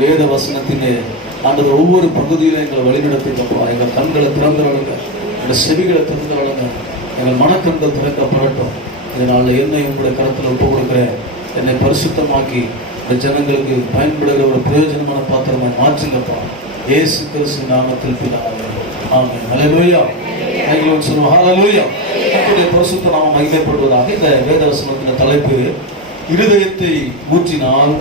வேத வசனத்தின் ஆண்டவர் ஒவ்வொரு பகுதியிலும் எங்களை வழிநடத்திக்கப்பா. எங்கள் கண்களை திறந்துடலுங்க, எங்கள் செவிகளை திறந்துடலுங்க, எங்கள் மனக்கண்கள் திறக்கப்படட்டும். இதனால் என்னை உங்களுடைய கருத்தில் ஒப்பு கொடுக்குறேன். என்னை பரிசுத்தமாக்கி இந்த ஜனங்களுக்கு பயன்படுகிற ஒரு பிரயோஜனமான பாத்திரமாக மாற்றுங்கப்பா. இயேசு கிறிஸ்து நாமத்தில் பிதாவே, ஆமென். ஹல்லேலூயா. கைகளை சொல்லுவோம், ஹல்லேலூயா. கர்த்தருடைய பரிசுத்த நாமம் மகிமைப்படுவதாக. இந்த வேத வசனத்தின் தலைப்பு இருதயத்தை ஊற்றினால்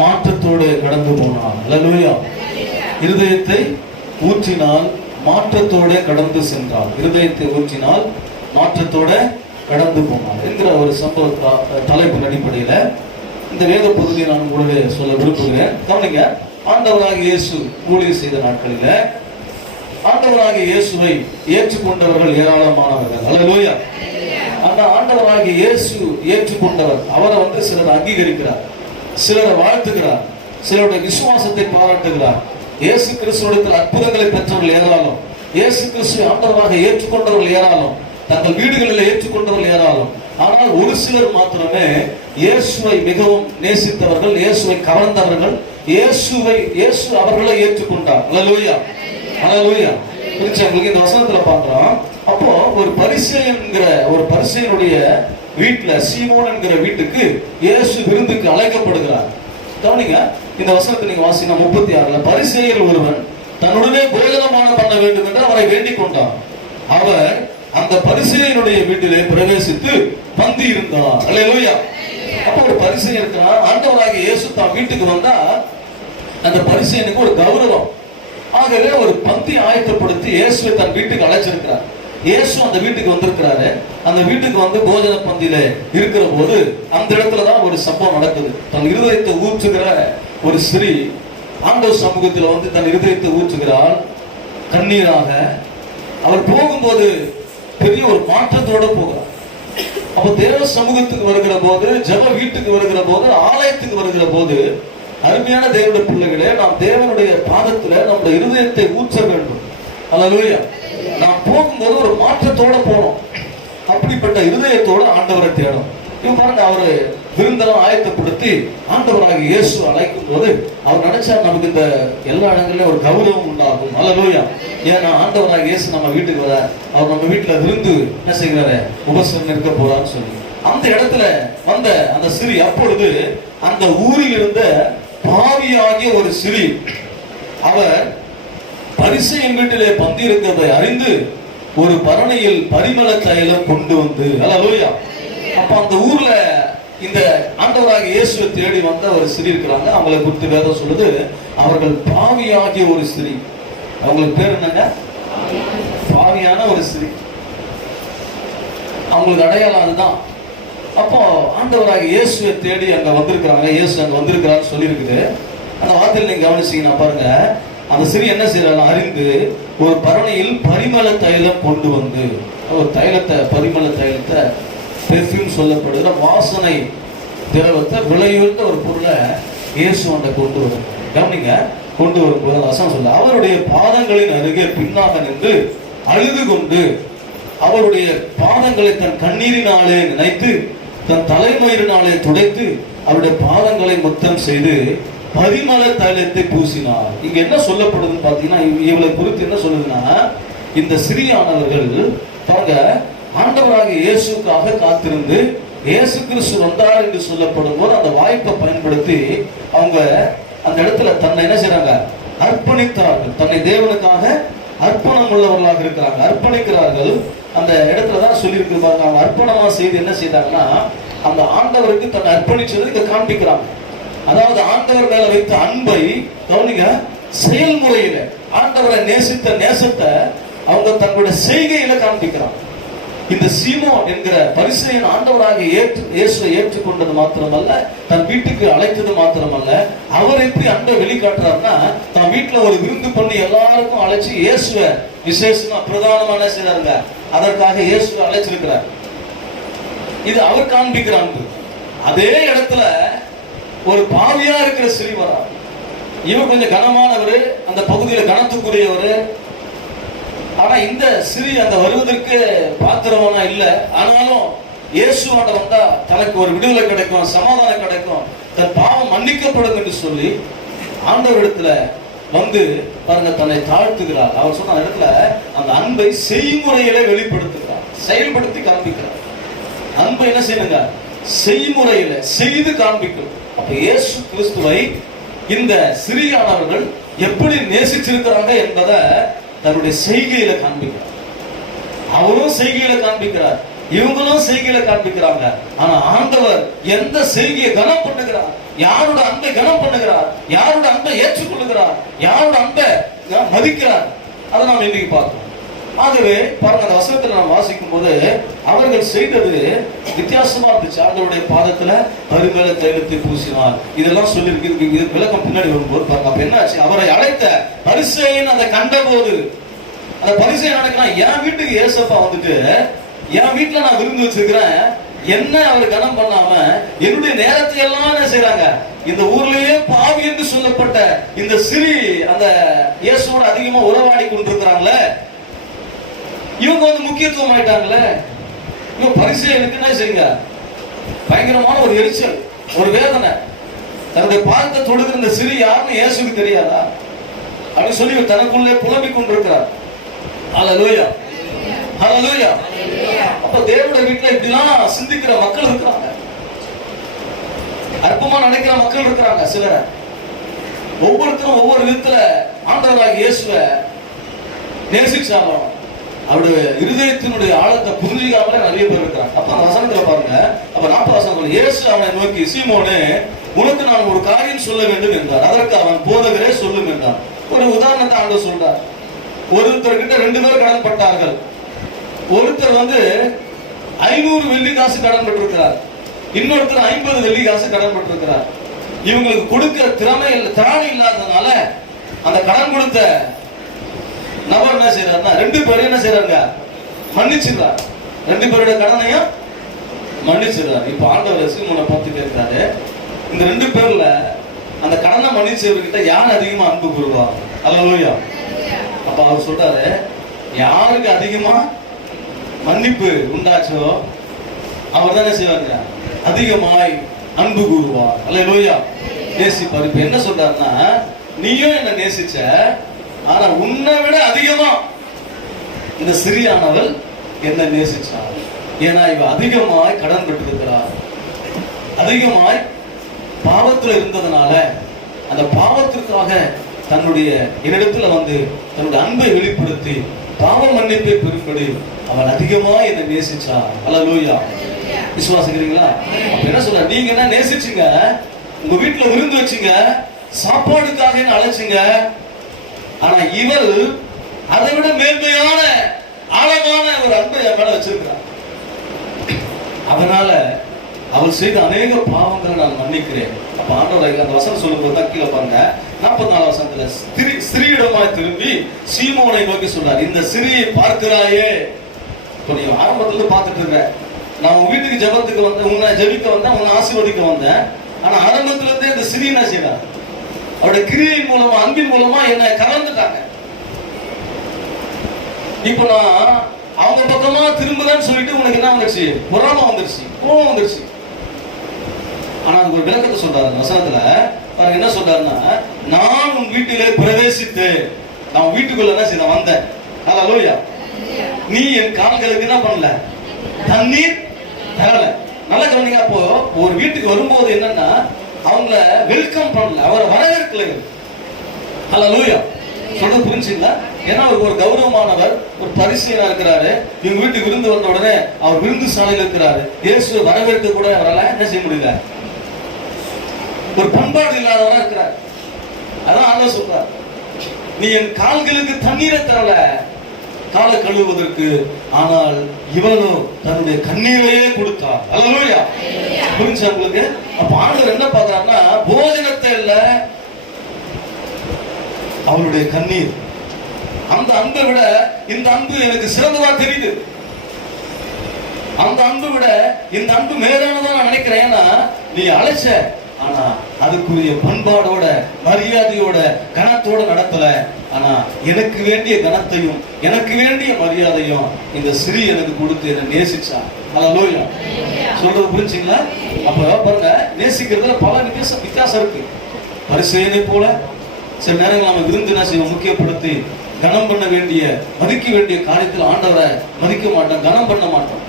மாற்றத்தோடு கடந்து போனார். ஹல்லேலூயா. இருதயத்தை ஊற்றினால் மாற்றத்தோடு கடந்து சென்றார். இருதயத்தை ஊற்றினால் மாற்றத்தோடு கடந்து போனார் என்கிற ஒரு சம்பவ தலைப்பின் அடிப்படையில் இந்த வேத பகுதியை நான் உங்களுடைய சொல்ல விரும்புகிறேன். கவனிங்க. ஆண்டவராகிய இயேசு ஊழியம் செய்த நாட்களில் ஆண்டவராகிய இயேசுவை ஏற்றுக்கொண்டவர்கள் ஏராளமானவர்கள். ஹல்லேலூயா. அந்த ஆண்டவராகிய இயேசு ஏற்றுக்கொண்டவர், அவரை சிலர் அங்கீகரிக்கிறார், சிலரை வாழ்த்துகிறார், சிலருடைய விசுவாசத்தை பாராட்டுகிறார். இயேசு கிறிஸ்துவிடத்தில் அற்புதங்களை பெற்றவர்கள் ஏராளம், இயேசு கிறிஸ்துவை ஆண்டவராக ஏற்றுக்கொண்டவர்கள் ஏராளம், தங்கள் வீடுகளில் ஏற்றுக்கொண்டவர்கள் ஏராளம். ஆனால் ஒரு சிலர் மாத்திரமே இயேசுவை மிகவும் நேசித்தவர்கள், இயேசுவை கவர்ந்தவர்கள், இயேசு அவர்களை ஏற்றுக்கொண்டார். ஹல்லேலூயா. ஹல்லேலூயா. இந்த வசனத்துல பார்க்கிறோம். அப்போ ஒரு பரிசேயனுடைய வீட்டுல, சீமோன் என்கிற வீட்டுக்கு இயேசு விருந்துக்கு அழைக்கப்படுகிறார். கவனிங்க. இந்த வசனத்தை நீங்க வாசிங்க. 36 பரிசேயர் ஒருவன் தன்னுடனே போஜனமான பண்ண வேண்டும் என்று அவரை வேண்டிக் கொண்டார். அவர் அந்த பரிசேயனுடைய வீட்டிலே பிரவேசித்து பந்தி இருந்தார். ஹல்லேலூயா. அப்ப ஒரு பரிசேயர் இருக்கிறார். ஆண்டவராகிய இயேசு தான் வீட்டுக்கு வந்தா அந்த பரிசேயனுக்கு ஒரு கௌரவம். ஆகவே ஒரு பந்தி ஆயத்தப்படுத்தி இயேசுவை தன் வீட்டுக்கு அழைச்சிருக்கிறார். இயேசு அந்த வீட்டுக்கு வந்திருக்கிறாரு. அந்த வீட்டுக்கு போஜன பந்தியில இருக்கிற போது அந்த இடத்துலதான் ஒரு சம்பவம் நடக்குது. தன் இருதயத்தை ஊற்றுகிற ஒரு ஸ்திரீ ஆண்டவர் சமூகத்தில் தன் இருதயத்தை ஊற்றுகிறாள் கண்ணீராக. அவர் போகும்போது பெரிய ஒரு மாற்றத்தோட போகிறார். அப்ப தேவ சமூகத்துக்கு வருகிற போது, ஜெப வீட்டுக்கு வருகிற போது, ஆலயத்துக்கு வருகிற போது, அருமையான தேவனுடைய பிள்ளைகளே, நாம் தேவனுடைய பாதத்துல நம்முடைய இருதயத்தை ஊற்ற வேண்டும். ஹல்லேலூயா. நாம் போகும்போது ஒரு மாற்றத்தோட போனோம். அப்படிப்பட்ட இருதயத்தோட ஆண்டவரை தேடும். இவன் பாருங்க, அவரு விருந்தெல்லாம் ஆயத்தப்படுத்தி ஆண்டவராக இயேசு அழைக்கும் போது அவர் நினைச்சா நமக்கு இந்த எல்லா இடங்களிலும் ஒரு கௌரவம் உண்டாகும். ஹல்லேலூயா. ஏன்னா ஆண்டவராக இயேசு நம்ம வீட்டுக்கு வர, அவர் நம்ம வீட்டுல விருந்து என்ன செய்கிறாரு, உபசரணம் இருக்க போறான்னு சொல்லி அந்த இடத்துல வந்த அந்த சிறி, அப்பொழுது அந்த ஊரில் இருந்த பாவியாகிய ஒரு சிறி, அவர் பரிசேயன் வீட்டிலே பந்தி இருக்கிறதை அறிந்து ஒரு பரணையில் பரிமள தைலம் கொண்டு வந்து, ஹல்லேலூயா. அப்ப அந்த ஊர்ல இந்த ஆண்டவராகிய இயேசுவை தேடி வந்த ஒரு ஸ்திரீ இருக்கிறாங்க. அவங்களை குறித்து வேதம் சொல்லுது, அவர்கள் பாவியாகிய ஒரு ஸ்திரீ. அவங்களுக்கு பேர் என்னங்க? பாவியான ஒரு ஸ்திரீ. அவங்களுக்கு அடையாளம் அதுதான். அப்போ ஆண்டவராகிய இயேசுவை தேடி அங்க வந்திருக்கிறாங்க. இயேசு அங்க வந்திருக்கிறான்னு சொல்லி இருக்குது. அந்த வார்த்தையில் நீங்க கவனிச்சீங்கன்னா பாருங்க, அந்த ஸ்திரீ என்ன செய்யறாங்க அறிந்து ஒரு பரணையில் பரிமள தைலம் கொண்டு வந்து, ஒரு தைலத்தை, பரிமள தைலத்தை, பெர்ஃப்யூம் சொல்லப்படுகிற வாசனை திரவத்தை, விலையுயர்ந்த ஒரு பொருளை இயேசு கொண்டு வரும். கவனிங்க. கொண்டு வரும்போது வசனம் சொல்ல, அவருடைய பாதங்களின் அருகே பின்னாக நின்று அழுது கொண்டு அவருடைய பாதங்களை தன் கண்ணீரினாலே நினைத்து தன் தலைமயிரினாலே துடைத்து அவருடைய பாதங்களை முத்தம் செய்து பரிமள தைலத்தை பூசினார். இங்க என்ன சொல்லப்படுதுன்னு பாத்தீங்கன்னா, இவளை குறித்து என்ன சொல்லுதுன்னா, இந்த சிறியானவர்கள் பாருங்க, ஆண்டவராகிய இயேசுக்காக காத்திருந்து இயேசு கிறிஸ்து வந்தார் என்று சொல்லப்படும் போது அந்த வாய்ப்பை பயன்படுத்தி அவங்க அந்த இடத்துல தன்னை என்ன செய்றாங்க, அர்ப்பணித்தார்கள். தன்னை தேவனுக்காக அர்ப்பணம் உள்ளவர்களாக இருக்கிறாங்க, அர்ப்பணிக்கிறார்கள். அந்த இடத்துலதான் சொல்லி இருக்கிறாங்க. அவங்க அர்ப்பணமா செய்து என்ன செய்தாங்கன்னா, அந்த ஆண்டவருக்கு தன்னை அர்ப்பணிச்சது இங்க காண்பிக்கிறாங்க. அதாவது ஆண்டவர் மேல வைத்த அன்பை கவனிங்க, செயல்முறையில ஆண்டவரை நேசித்த நேசத்தை அவங்க தங்களுடைய செய்கையில காண்பிக்கிறாங்க. இந்த சீமோன் என்கிற பரிசேயன் ஆண்டவராக இயேசுவை ஏற்றுக்கொண்டது மாத்திரமல்ல, தன் வீட்டுக்கு அழைத்தது மாத்திரமல்ல, அவர் எப்படி அன்பை வெளிக்காட்டுறாருன்னா, தன் வீட்டுல ஒரு விருந்து பண்ணி எல்லாருக்கும் அழைச்சி இயேசுவை விசேஷமா பிரதானமான செய்றாங்க. அதற்காக இயேசுவை அழைச்சிருக்கிறார். இது அவர் காண்பிக்கிற அன்பு. அதே இடத்துல ஒரு பாவியா இருக்கிற ஸ்திரீ வரார். இவர் கொஞ்சம் கனமானவர், அந்த பகுதியில கனத்துக்குரியவர். ஆனா இந்த ஸ்திரீ அந்த வருவதற்கு பாத்திரமானா இல்ல. ஆனாலும் இயேசுவாண்ட வந்தா தனக்கு ஒரு விடுதலை கிடைக்கும், சமாதானம் கிடைக்கும், தன் பாவம் மன்னிக்கப்படும் என்று சொல்லி ஆண்டவரிடத்துல வந்து பாருங்க தன்னை தாழ்த்துகிறார். அவர் சொன்ன இடத்துல அந்த அன்பை செய்முறையிலே வெளிப்படுத்துகிறார், செயல்படுத்தி காண்பிக்கிறார். அன்பை என்ன செய்யணுங்க? செய்முறையில செய்து காண்பிக்கும். அப்ப இயேசு கிறிஸ்துவை இந்த சிறியானவர்கள் எப்படி நேசிச்சிருக்கிறாங்க என்பதை தன்னுடைய செய்கையில காண்பிக்கிறார். அவரும் செய்கையில காண்பிக்கிறார், இவங்களும் செய்கையில காண்பிக்கிறாங்க. ஆனா ஆண்டவர் எந்த செய்கையை கனம் பண்ணுகிறார், யாரோட அன்பை கனம் பண்ணுகிறார், யாரோட அன்பை ஏற்றுக்கொள்ளுகிறார், யாரோட அன்பை மதிக்கிறார், அதை நாம் இன்னைக்கு பார்க்கிறோம். ஆகவே பாருங்க, அந்த வசனத்துல நாம் வாசிக்கும் போது அவர்கள் செய்தது வித்தியாசமா இருந்துச்சு. ஆண்டவருடைய பாதத்துல பரிமள தைலத்தை பூசினார், இதெல்லாம் சொல்லி விளக்கம் பின்னாடி வரும்போது பாருங்க. அப்ப என்ன ஆச்சு? அவரை அழைத்த பரிசேயன் அதை கண்ட போது, அந்த பரிசேயன் நினைக்கிறான், என் வீட்டுக்கு ஏசப்பா வந்துட்டு என் வீட்டுல நான் விருந்து வச்சிருக்கிறேன், என்ன அவர் கனம் பண்ணாம என்னுடைய நேரத்தை எல்லாம் என்ன செய்யறாங்க? இந்த ஊர்லயே பாவி என்று சொல்லப்பட்ட இந்த சிறி அந்த இயேசுவோட அதிகமா உறவாடி கொண்டிருக்கிறாங்களே, இவங்க வந்து முக்கியத்துவம் ஆயிட்டாங்களே. இவங்க பரிசேயனுக்கு என்ன செய்யுங்க? பயங்கரமான ஒரு எரிச்சல், ஒரு வேதனை. தன்னுடைய பாதத்தை தொடுகிற இந்த சிறி யாருன்னு இயேசுக்கு தெரியாதா அப்படின்னு சொல்லி தனக்குள்ளே புலம்பிக் கொண்டிருக்கிறார். ஹல்லேலூயா, ஹல்லேலூயா. அப்ப தேவனுடைய வீட்டுல இப்படிலாம் சிந்திக்கிற மக்கள் இருக்கிறாங்க, அற்பமா நினைக்கிற மக்கள் இருக்கிறாங்க. சிலர் ஒவ்வொருத்தரும் ஒவ்வொரு விதத்துல ஆண்டவராகிய இயேசுவை நேசிச்சாலும் அவருடைய இருதயத்தினுடைய ஆழத்தை புரிஞ்சிக்காமலே நிறைய பேர் இருக்கிறாங்க. அப்ப அந்த வசனத்துல பாருங்க, அப்ப 40 வசனம், இயேசு அவனை நோக்கி, சீமோனே, உனக்கு நான் ஒரு காரியம் சொல்ல வேண்டும் என்றார். அதற்கு அவன், போதகரே சொல்லும் என்றார். ஒரு உதாரணத்தை ஆண்டவர் சொல்றார். ஒருத்தர்கிட்ட 2 பேர் கடன் பட்டார்கள். ஒருத்தர் வந்து 500 வெள்ளி காசு கடன் பெற்றிருக்கிறார், இன்னொருத்தர் 50 வெள்ளி காசு கடன் பெற்றிருக்கிறார். இவங்களுக்கு கொடுக்கிற திராணி இல்லாததுனால அந்த கடன் கொடுத்த நபர் என்ன செய்யறாருன்னா 2 பேரும் என்ன செய்யறாங்க? மன்னிச்சிடுறார். 2 பேருடைய கடனையும் மன்னிச்சிடுறார். இப்ப ஆண்டவர் சீமோனை பார்த்து கேட்கிறாரு, இந்த 2 பேர்ல அந்த கடனை மன்னிச்சவர்கிட்ட யார் அதிகமா அன்பு கூறுவா? அல்லேலூயா. அப்ப அவர் சொல்றாரு, யாருக்கு அதிகமா மன்னிப்பு உண்டாச்சோ அவர் தானே செய்வாங்க, அதிகமாய் அன்பு கூறுவார். அல்லேலூயா. நேசிப்பார். இப்ப என்ன சொல்றாருன்னா, நீயும் என்ன நேசிச்ச, ஆனா உன்னை விட அதிகமா இந்த சிறியானவள் என்ன நேசிச்சார். ஏன்னா இவ அதிகமாய் கடன் பெற்றிருக்கிறார், அதிகமாய் பாவத்துல இருந்ததுனால அந்த பாவத்திற்காக தன்னுடைய என்னிடத்துல வந்து தன்னுடைய அன்பை வெளிப்படுத்தி பாவ மன்னிப்பை பெறும்படி அவள் அதிகமா என்ன நேசிச்சா. அல்லேலூயா. விசுவாசிக்கிறீங்களா? அப்ப என்ன சொல்ற, நீங்க என்ன நேசிச்சீங்க, உங்க வீட்டுல விருந்து வச்சீங்க, சாப்பாடுக்காக என்ன அழைச்சிங்க, ஆனா இவள் அதை விட மேன்மையான ஆழமான ஒரு அன்பை என் மேல வச்சிருக்கிறார். அதனால அவள் செய்த அநேக பாவங்களை நான் மன்னிக்கிறேன். அப்ப ஆண்டவர் அந்த வசனம் சொல்லும் போது தான் கீழே பாருங்க, 44 வசனத்துல ஸ்திரீயிடமாய் திரும்பி சீமோனை நோக்கி சொல்றார், இந்த சிறியை பார்க்கிறாயே. இப்ப நீ ஆரம்பத்துல பார்த்துட்டு இருக்க, நான் உன் வீட்டுக்கு ஜெபத்துக்கு வந்தேன், உன்னை ஜெபிக்க வந்தேன், உன்னை ஆசீர்வதிக்க வந்தேன். ஆனா ஆரம்பத்துல இருந்தே இந்த சிறிய என்ன செய்யறார், அவருடைய கிரியின் மூலமா அன்பின் மூலமா என்னை கலந்துட்டாங்க. இப்ப நான் அவங்க பக்கமா திரும்புறேன்னு சொல்லிட்டு உனக்கு என்ன வந்துருச்சு? பொறாம வந்துருச்சு, கோபம் வந்துருச்சு. ஆனா ஒரு விளக்கத்தை சொல்றாரு வசனத்துல. என்ன சொல்றாருன்னா, நான் உன் வீட்டிலே பிரவேசித்து, நான் வீட்டுக்குள்ள என்ன செய்ய வந்தேன். அல்லேலூயா. நீ என் கால்களுக்கு என்ன பண்ணல, தண்ணீர் தரல. நல்ல கவனிங்க. அப்போ ஒரு வீட்டுக்கு வரும்போது என்னன்னா, அவங்கள வெல்கம் பண்ணல, அவரை வரவேற்கல. அல்லேலூயா. சொல்றது புரிஞ்சுங்களா? ஏன்னா அவருக்கு ஒரு கௌரவமானவர், ஒரு பரிசீலனா இருக்கிறாரு. இவங்க வீட்டுக்கு விருந்து வந்த உடனே அவர் விருந்து சாலையில் இருக்கிறாரு. இயேசுவை வரவேற்க கூட அவரால் என்ன செய்ய முடியல, ஒரு பண்பாடு இல்லாதவரா இருக்கிறார். அதான் ஆண்டவர் சொல்றார், நீ என் கால்களுக்கு தண்ணீரை தரல காலை கழுவுவதற்கு, ஆனால் இவளோ தன்னுடைய கண்ணீரையே கொடுத்தார். அல்லேலூயா. புரிஞ்சு உங்களுக்கு? அப்ப ஆண்டவர் என்ன பார்க்கறாருன்னா, போஜனத்தை இல்ல, அவளுடைய கண்ணீர். அந்த அன்பை விட இந்த அன்பு எனக்கு சிறந்ததா தெரியுது. அந்த அன்பை விட இந்த அன்பு மேலானதா நான் நினைக்கிறேன். ஏன்னா நீ அழைச்ச, ஆனா அதுக்குரிய பண்பாடோட மரியாதையோட கனத்தோட நடத்தல. ஆனா எனக்கு வேண்டிய கனத்தையும் எனக்கு வேண்டிய மரியாதையும் இந்த சிறி எனக்கு கொடுத்து என்ன நேசிச்சா. அல்லேலூயா. சொல்றது புரிஞ்சுங்களா? அப்ப பாருங்க, நேசிக்கிறதுல பல வித்தியாசம் இருக்கு. பரிசேயனை போல சில நேரங்கள் நம்ம விருந்தினா செய்வோம், முக்கியப்படுத்தி கனம் பண்ண வேண்டிய மதிக்க வேண்டிய காரியத்தில் ஆண்டவரை மதிக்க மாட்டோம், கனம் பண்ண மாட்டோம்.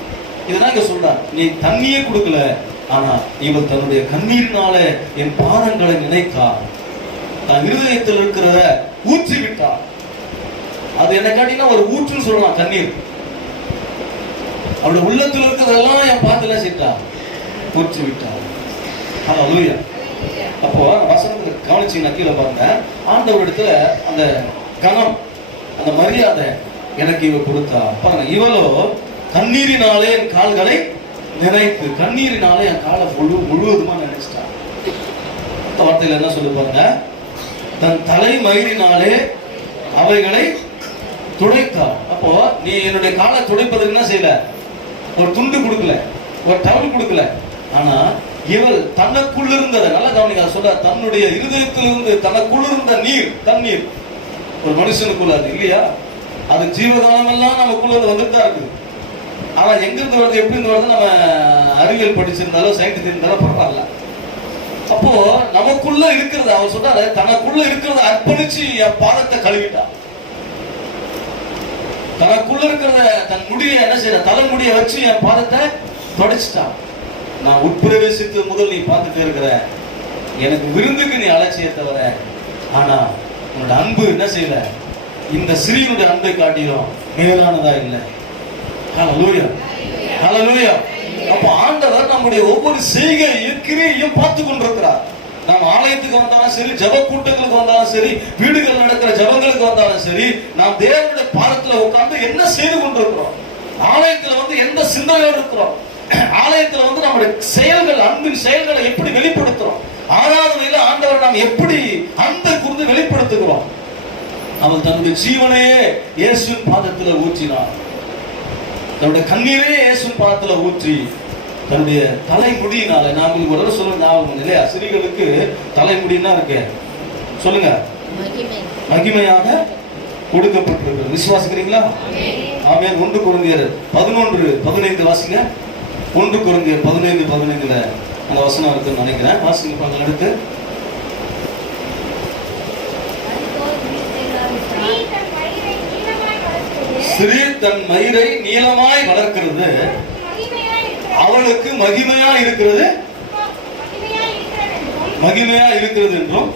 இதெல்லாம் இங்க சொல்றார், நீ தண்ணியே கொடுக்கல, ஆனா இவன் தன்னுடைய கண்ணீரினால என் பாதங்களை நினைத்தார், தன் இருதயத்தில் இருக்கிறத ஊற்றி விட்டார். அது என்ன கேட்டீங்கன்னா ஒரு ஊற்றுன்னு சொல்லலாம். கண்ணீர் அவருடைய உள்ளத்தில் இருக்கிறதெல்லாம் என் பாதத்துல செய்தா ஊற்றி விட்டார். ஹல்லேலூயா. அப்போ வசனத்துல கவனிச்சீங்கன்னா கீழே பாருங்க, ஆண்டவரிடத்துல அந்த கனம் அந்த மரியாதை எனக்கு இவ கொடுத்தா பாருங்க. இவளோ கண்ணீரினாலே என் கால்களை நினைத்து, கண்ணீரினாலே என் காலை முழுவதுமா நினைச்சிட்டா. அந்த வார்த்தையில என்ன சொல்லு பாருங்க, தன் தலை மயிரினாலே அவைகளை துடைத்தா. அப்போ நீ என்னுடைய காலை துடைப்பதற்கு என்ன செய்யல, ஒரு துண்டு கொடுக்கல, ஒரு டவல் கொடுக்கல, ஆனா இவள் தனக்குள் இருந்ததை நல்லா கவனிக்க சொல்ற, தன்னுடைய இருதயத்திலிருந்து தனக்குள் இருந்த நீர், தண்ணீர் ஒரு மனுஷனுக்குள்ள அது இல்லையா, அது ஜீவகாலம் எல்லாம் நமக்குள்ள வந்துட்டு தான் இருக்குது. ஆனா எங்க இருந்து வருது, எப்படி இருந்து வருது, நம்ம அறிவியல் படிச்சிருந்தாலும் சயின்ஸ் இருந்தாலும் பரவாயில்ல. அப்போ நமக்குள்ள இருக்கிறது, அவர் சொல்றாரு தனக்குள்ள இருக்கிறத அர்ப்பணிச்சு என் பாதத்தை கழுவிட்டா. தனக்குள்ள இருக்கிறத தன் முடிய என்ன செய்யற, தலைமுடிய வச்சு என் பாதத்தை தொடச்சிட்டான். நான் உட்பிரவேசித்து முதல் நீ பார்த்துட்டு இருக்கிற, எனக்கு விருந்துக்கு நீ அலட்சிய தவிர, ஆனா உன்னோட அன்பு என்ன செய்யல, இந்த சிறியனுடைய அன்பை காட்டிலும் மேலானதா இல்லை. ஹல்லேலூயா, ஹல்லேலூயா. அப்ப ஆண்டவர் நம்முடைய ஒவ்வொரு செய்கையும் கிரியையும் பார்த்து கொண்டிருக்கிறார். நாம் ஆலயத்துக்கு வந்தாலும் சரி, ஜப கூட்டங்களுக்கு வந்தாலும் சரி, வீடுகள் நடக்கிற ஜபங்களுக்கு வந்தாலும் சரி, நாம் தேவனுடைய பாதத்துல உட்கார்ந்து என்ன செய்து கொண்டிருக்கிறோம், ஆலயத்துல வந்து எந்த சிந்தனையோடு இருக்கிறோம், ஆலயத்துல வந்து நம்முடைய செயல்கள், அன்பின் செயல்களை எப்படி வெளிப்படுத்துறோம், ஆராதனையில ஆண்டவர் நாம் எப்படி அன்பை குறித்து வெளிப்படுத்துகிறோம். அவன் தன்னுடைய ஜீவனையே இயேசுவின் பாதத்துல ஊற்றினார், தன்னுடைய கண்ணீரே இயேசுவின் பாதத்துல ஊற்றி தன்னுடைய தலைமுடியினால, நான் உங்களுக்கு ஒரு சொல்லுங்க ஞாபகம் இல்லையா, ஸ்திரீகளுக்கு தலைமுடினா இருக்கு சொல்லுங்க, மகிமையாக கொடுக்கப்பட்டிருக்கிறது. விசுவாசிக்கிறீங்களா? ஆமென். 1 கொரிந்தியர் 11:15 வாசிங்க. 1 கொரிந்தியர் 15:15 அந்த வசனம் இருக்குன்னு நினைக்கிறேன். வாசிங்க பாருங்க. அடுத்து, ஸ்திரீ தன் மயிரை நீளமாய் வளர்க்கிறது, அவளுக்கு மகிமையா இருக்கிறது, மகிமையா இருக்கிறது என்றும்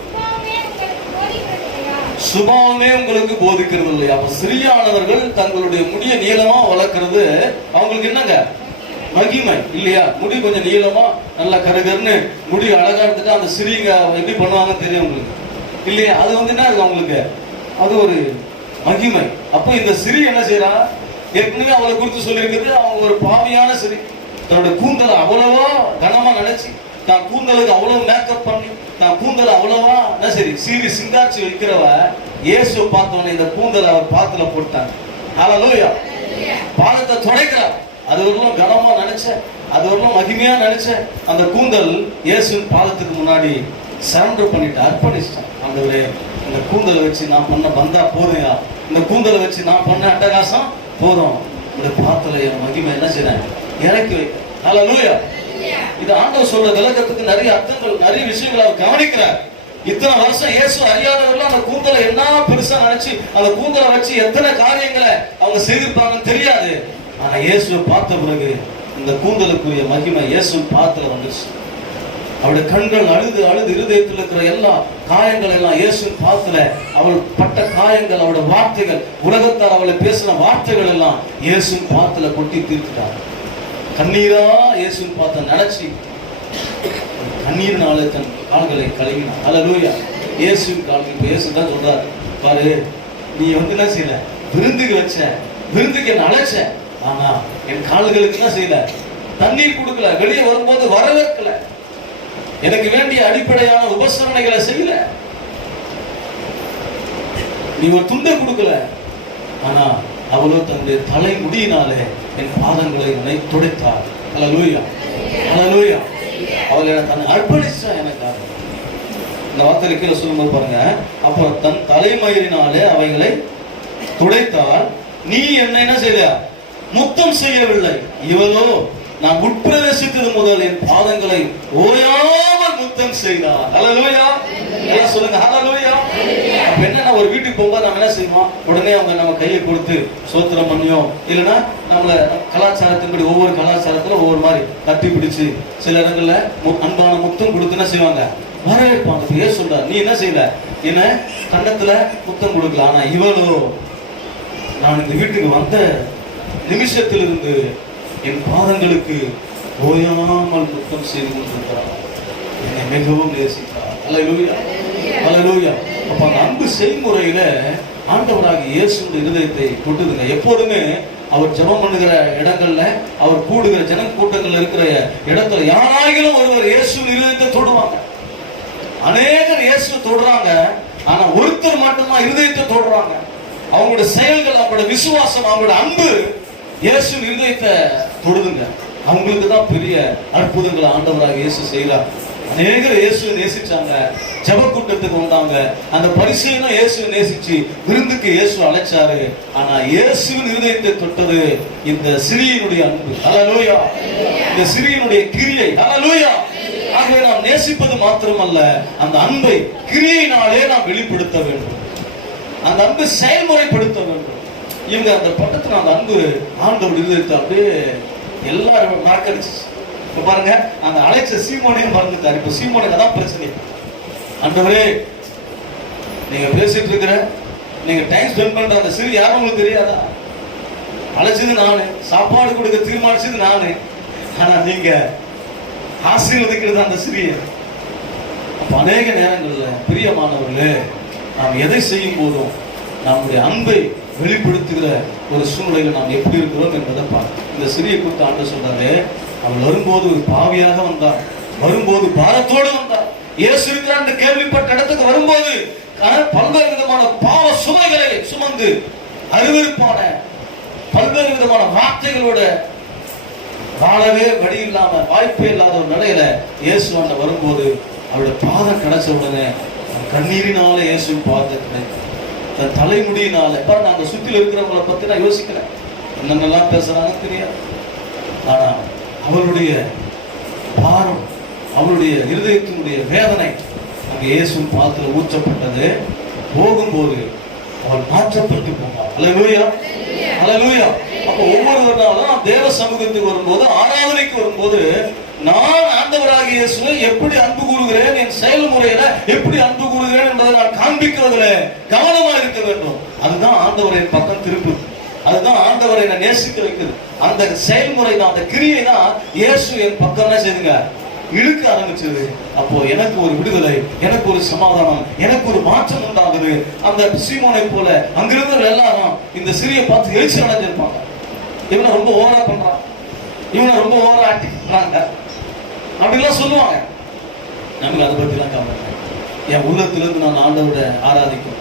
சுபாவமே உங்களுக்கு போதிக்கிறது இல்லையா? அப்ப ஸ்திரீயானவர்கள் தங்களுடைய முடிய நீளமா வளர்க்கிறது அவங்களுக்கு என்னங்க, மகிமை இல்லையா? முடி கொஞ்சம் நீளமா நல்லா கருகருன்னு முடி அழகா இருந்துட்டு அந்த ஸ்திரீங்க எப்படி பண்ணுவாங்கன்னு தெரியும் உங்களுக்கு இல்லையா? அது வந்து என்ன இருக்கு அவங்களுக்கு, அது ஒரு மகிமை. அப்போ இந்த ஸ்திரீ என்ன செய்யறா, ஏற்கனவே அவளை குறித்து சொல்லியிருக்குது, அவங்க ஒரு பாவியான ஸ்திரீ, தன்னோட கூந்தலை அவ்வளவா கனமா நினைச்சு, தான் கூந்தலுக்கு அவ்வளவு மேக்கப் பண்ணி, தான் கூந்தலை அவ்வளவா என்ன சரி சீரி சிங்காரிச்சு வைக்கிறவ, இயேசு பார்த்தவனே இந்த கூந்தலை அவர் பாத்துல போட்டாங்க. ஹல்லேலூயா. பாதத்தை துடைக்கிறார். அது வரலாம் கனமா நினைச்ச, அது வரலாம் மகிமையா நினைச்ச அந்த கூந்தல் இயேசுவின் பாதத்துக்கு முன்னாடி சரண்டர் பண்ணிட்டு அர்ப்பணிச்சிட்டான். ஆண்டவரே, இந்த கூந்தலை வச்சு நான் பண்ண பந்தா போதுயா, இந்த கூந்தலை வச்சு நான் பண்ண அட்டகாசம் போதும், இந்த பாத்துல என் மகிமை என்ன செய்றேன், இறக்கி வைக்க. ஹல்லேலூயா. இது ஆண்டவர் சொல்ற விளக்கத்துக்கு நிறைய அர்த்தங்கள், நிறைய விஷயங்களை அவர் கவனிக்கிறார். இத்தனை வருஷம் இயேசு அறியாதவர்கள் அந்த கூந்தலை என்ன பெருசா நினைச்சு அந்த கூந்தலை வச்சு எத்தனை காரியங்களை அவங்க செய்திருப்பாங்கன்னு தெரியாது. ஆனா இயேசுவை பார்த்த பிறகு இந்த கூந்தலுக்குரிய மகிமை இயேசு பாத்துல வந்துருச்சு. அவருடைய கண்கள் அழுது அழுது இருதயத்தில் இருக்கிற எல்லா காயங்கள் எல்லாம் இயேசுவின் பாத்துல, அவள் பட்ட காயங்கள், அவருடைய வார்த்தைகள், உலகத்தார் அவளை பேசின வார்த்தைகள் எல்லாம் இயேசுவின் பாத்துல கொட்டி தீர்த்துட்டார். கண்ணீரா இயேசுவின் பாத்த நினைச்சு கண்ணீர்னால தன் கால்களை கழுவினார். ஹல்லேலூயா. இயேசுவின் கால்கள் இயேசு தான் சொல்றாரு, பாரு நீ வந்து என்ன செய்யல, விருந்துக்கு வச்ச, விருந்துக்கு என்ன அழைச்ச, ஆனா என் கால்களுக்கு என்ன செய்யல, தண்ணீர் கொடுக்கல, வெளியே வரும்போது வரவேற்கல, எனக்கு வேண்டிய அடிப்படையான உபசரணைகளை செய்யல, நீ ஒரு துண்டை கொடுக்கல, ஆனா அவளோ தன்னுடைய தலை முடியினாலே என் பாதங்களை துடைத்தார். ஹல்லேலூயா, ஹல்லேலூயா. அவள் தன்னை அர்ப்பணிச்சா எனக்காக. இந்த வார்த்தையில கீழே சொல்லும்போது பாருங்க, அப்ப தன் தலைமயிரினாலே அவைகளை துடைத்தால், நீ என்ன என்ன செய்ய, முத்தம் செய்யவில்லை, இவளோ நான் உட்பிரவேசித்தது முதல் என் பாதங்களை ஓயாமல் முத்தம் செய்தார். ஹல்லேலூயா. எல்லாம் சொல்லுங்க ஹல்லேலூயா. அப்ப என்னன்னா ஒரு வீட்டுக்கு போகும்போது நம்ம என்ன செய்வோம், உடனே அவங்க நம்ம கையை கொடுத்து சோத்திரம் பண்ணியோம், இல்லைன்னா நம்மள கலாச்சாரத்தின்படி ஒவ்வொரு கலாச்சாரத்துல ஒவ்வொரு மாதிரி கட்டி பிடிச்சு சில இடங்கள்ல அன்பான முத்தம் கொடுத்து என்ன செய்வாங்க, வரவேற்பாங்க. ஏன் சொல்ற, நீ என்ன செய்யல, என்ன கன்னத்துல முத்தம் கொடுக்கல, ஆனா இவளோ நான் இந்த வீட்டுக்கு வந்த நிமிஷத்திலிருந்து என் பாதங்களுக்கு ஓயாமல் முத்தம் செய்து கொண்டிருக்கிறார், என்னை மிகவும் நேசிக்கிறார். அல்லேலூயா, அல்லேலூயா. அப்ப அந்த அன்பு செய்முறையில ஆண்டவராகிய இயேசுவின் இருதயத்தை தொட்டுதுங்க. எப்போதுமே அவர் ஜெபம் பண்ணுகிற இடங்கள்ல, அவர் கூடுகிற ஜன கூட்டங்கள்ல இருக்கிற இடத்துல யாராயிலும் ஒருவர் இயேசுவின் இருதயத்தை தொடுவாங்க. அநேகர் இயேசுவை தொடுறாங்க, ஆனா ஒருத்தர் மட்டும்தான் இருதயத்தை தொடுறாங்க. அவங்களுடைய செயல்கள், அவங்களுடைய விசுவாசம், அவங்களுடைய அன்பு இயேசுவின் இருதயத்தை தொடுதுங்க. அவங்களுக்கு தான் பெரிய அற்புதங்களை ஆண்டவராக இயேசு செய்கிறார். அநேகர் இயேசுவை நேசிச்சாங்க, ஜெப கூட்டத்துக்கு வந்தாங்க. அந்த பரிசேயனும் இயேசுவை நேசிச்சு விருந்துக்கு இயேசு அழைச்சாரு. ஆனா இயேசுவின் இருதயத்தை தொட்டது இந்த சிறியனுடைய அன்பு. ஹல்லேலூயா. இந்த சிறியனுடைய கிரியை. ஹல்லேலூயா. ஆகவே நாம் நேசிப்பது மாத்திரமல்ல, அந்த அன்பை கிரியையினாலே நாம் வெளிப்படுத்த வேண்டும், அந்த அன்பு செயல்முறைப்படுத்த வேண்டும். இவங்க அந்த பட்டத்துல அந்த அன்பு ஆண்டவர் இருதயத்தை அப்படியே எல்லாரும் மறக்கடிச்சு. இப்ப பாருங்க, அந்த அழைச்ச சீமோனையும் மறந்துட்டாரு. இப்ப சீமோனுக்கு அதான் பிரச்சனை. ஆண்டவரே, நீங்க பேசிட்டு இருக்கிற, நீங்க டைம் ஸ்பெண்ட் பண்ற அந்த சிறு யாரும் உங்களுக்கு தெரியாதா? அழைச்சது நானு, சாப்பாடு கொடுக்க தீர்மானிச்சது நானு, ஆனா நீங்க ஆசீர்வதிக்கிறது அந்த சிறிய. அப்ப அநேக நேரங்கள்ல பிரியமானவர்களே, நாம் எதை செய்யும் போதும் நம்முடைய அன்பை வெளிப்படுத்துகிற ஒரு சூழ்நிலையில நாம் எப்படி இருக்கிறோம் என்பதை பார்க்க. இந்த சிறிய குறித்து ஆண்டவர் சொல்றாரு, அவள் வரும்போது ஒரு பாவியாக வந்தார், வரும்போது பாரத்தோடு வந்தார். இயேசு இருக்கிறார் கேள்விப்பட்ட இடத்துக்கு வரும்போது பல்வேறு விதமான பாவ சுமைகளை சுமந்து, அருவருப்பான பல்வேறு விதமான வார்த்தைகளோட வாழவே வழி இல்லாம, வாய்ப்பே இல்லாத ஒரு நிலையில இயேசு அண்ணன் வரும்போது அவருடைய பாதம் கிடைச்ச உடனே கண்ணீரினால இயேசு பாதத்தை, தன் தலைமுடியினால, நான் அந்த சுத்தில இருக்கிறவங்களை பத்தி நான் யோசிக்கிறேன், என்னென்னலாம் பேசுறாங்க தெரியாது, ஆனா அவருடைய பாரம், அவருடைய இருதயத்தினுடைய வேதனை அங்கே இயேசு பாதத்துல ஊற்றப்பட்டது. போகும்போது அவள் மாற்றப்பட்டு போனார். அல்லேலூயா, அல்லேலூயா. அப்ப ஒவ்வொரு நாளும் தேவ சமூகத்துக்கு வரும்போது, ஆராதனைக்கு வரும்போது, நான் ஆண்டவராகிய இயேசுவை எப்படி அன்பு கூறுகிறேன், என் செயல்முறையில எப்படி அன்பு கூறுகிறேன் என்பதை நான் காண்பிக்கிறதுல கவனமா இருக்க வேண்டும். அதுதான் ஆண்டவரின் பக்கம் திருப்பு, அதுதான் ஆண்டவரை என்ன நேசிக்க வைக்குது. அந்த செயல்முறை தான், அந்த கிரியை தான் இயேசு என் பக்கம் என்ன செய்துங்க, இழுக்க ஆரம்பிச்சது. அப்போ எனக்கு ஒரு விடுதலை, எனக்கு ஒரு சமாதானம், எனக்கு ஒரு மாற்றம் உண்டாகுது. அந்த சீமோனை போல அங்கிருந்தவர்கள் எல்லாரும் இந்த சிறிய பார்த்து எழுச்சி அடைஞ்சிருப்பாங்க. இவனை ரொம்ப ஓவரா பண்றான், இவனை ரொம்ப ஓவரா ஆக்டிங் பண்றாங்க அப்படிலாம் சொல்லுவாங்க. நமக்கு அதை பத்தி எல்லாம் கவலை. என் உள்ளத்திலிருந்து நான் ஆண்டவரை ஆராதிக்கும்,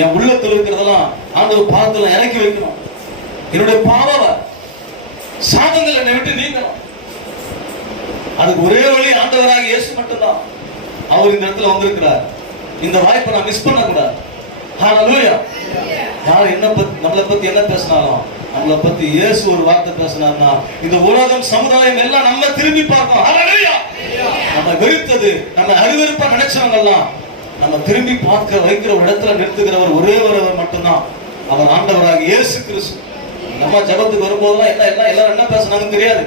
என் உள்ளத்தில் இருக்கிறதெல்லாம் ஆண்டவர் பாதத்துல இறக்கி வைக்கணும். என்னுடைய பாவ சாபங்கள் என்னை விட்டு நீங்கணும். அதுக்கு ஒரே வழி ஆண்டவராக இயேசு மட்டும்தான். அவர் இந்த இடத்துல வந்திருக்கிறார். இந்த வாய்ப்பை நான் மிஸ் பண்ண கூடாது. ஹல்லேலூயா. யார் என்ன பத்தி, நம்மளை பத்தி என்ன பேசினாலும், நம்மளை பத்தி இயேசு ஒரு வார்த்தை பேசினார்னா இந்த உலகம், சமுதாயம் எல்லாம் நம்ம திரும்பி பார்ப்போம். ஹல்லேலூயா. நம்ம வெறுத்தது, நம்ம அருவருப்பா நினைச்சவங்க எல்லாம் நம்ம திரும்பி பார்க்க வைக்கிற ஒரு இடத்துல நிறுத்துகிறவர் ஒரே ஒருவர் மட்டும்தான், அவர் ஆண்டவராக இயேசு கிறிஸ்து. நம்ம ஜபத்துக்கு வரும்போதெல்லாம் எல்லாரும் என்ன பேசுனாங்கன்னு தெரியாது.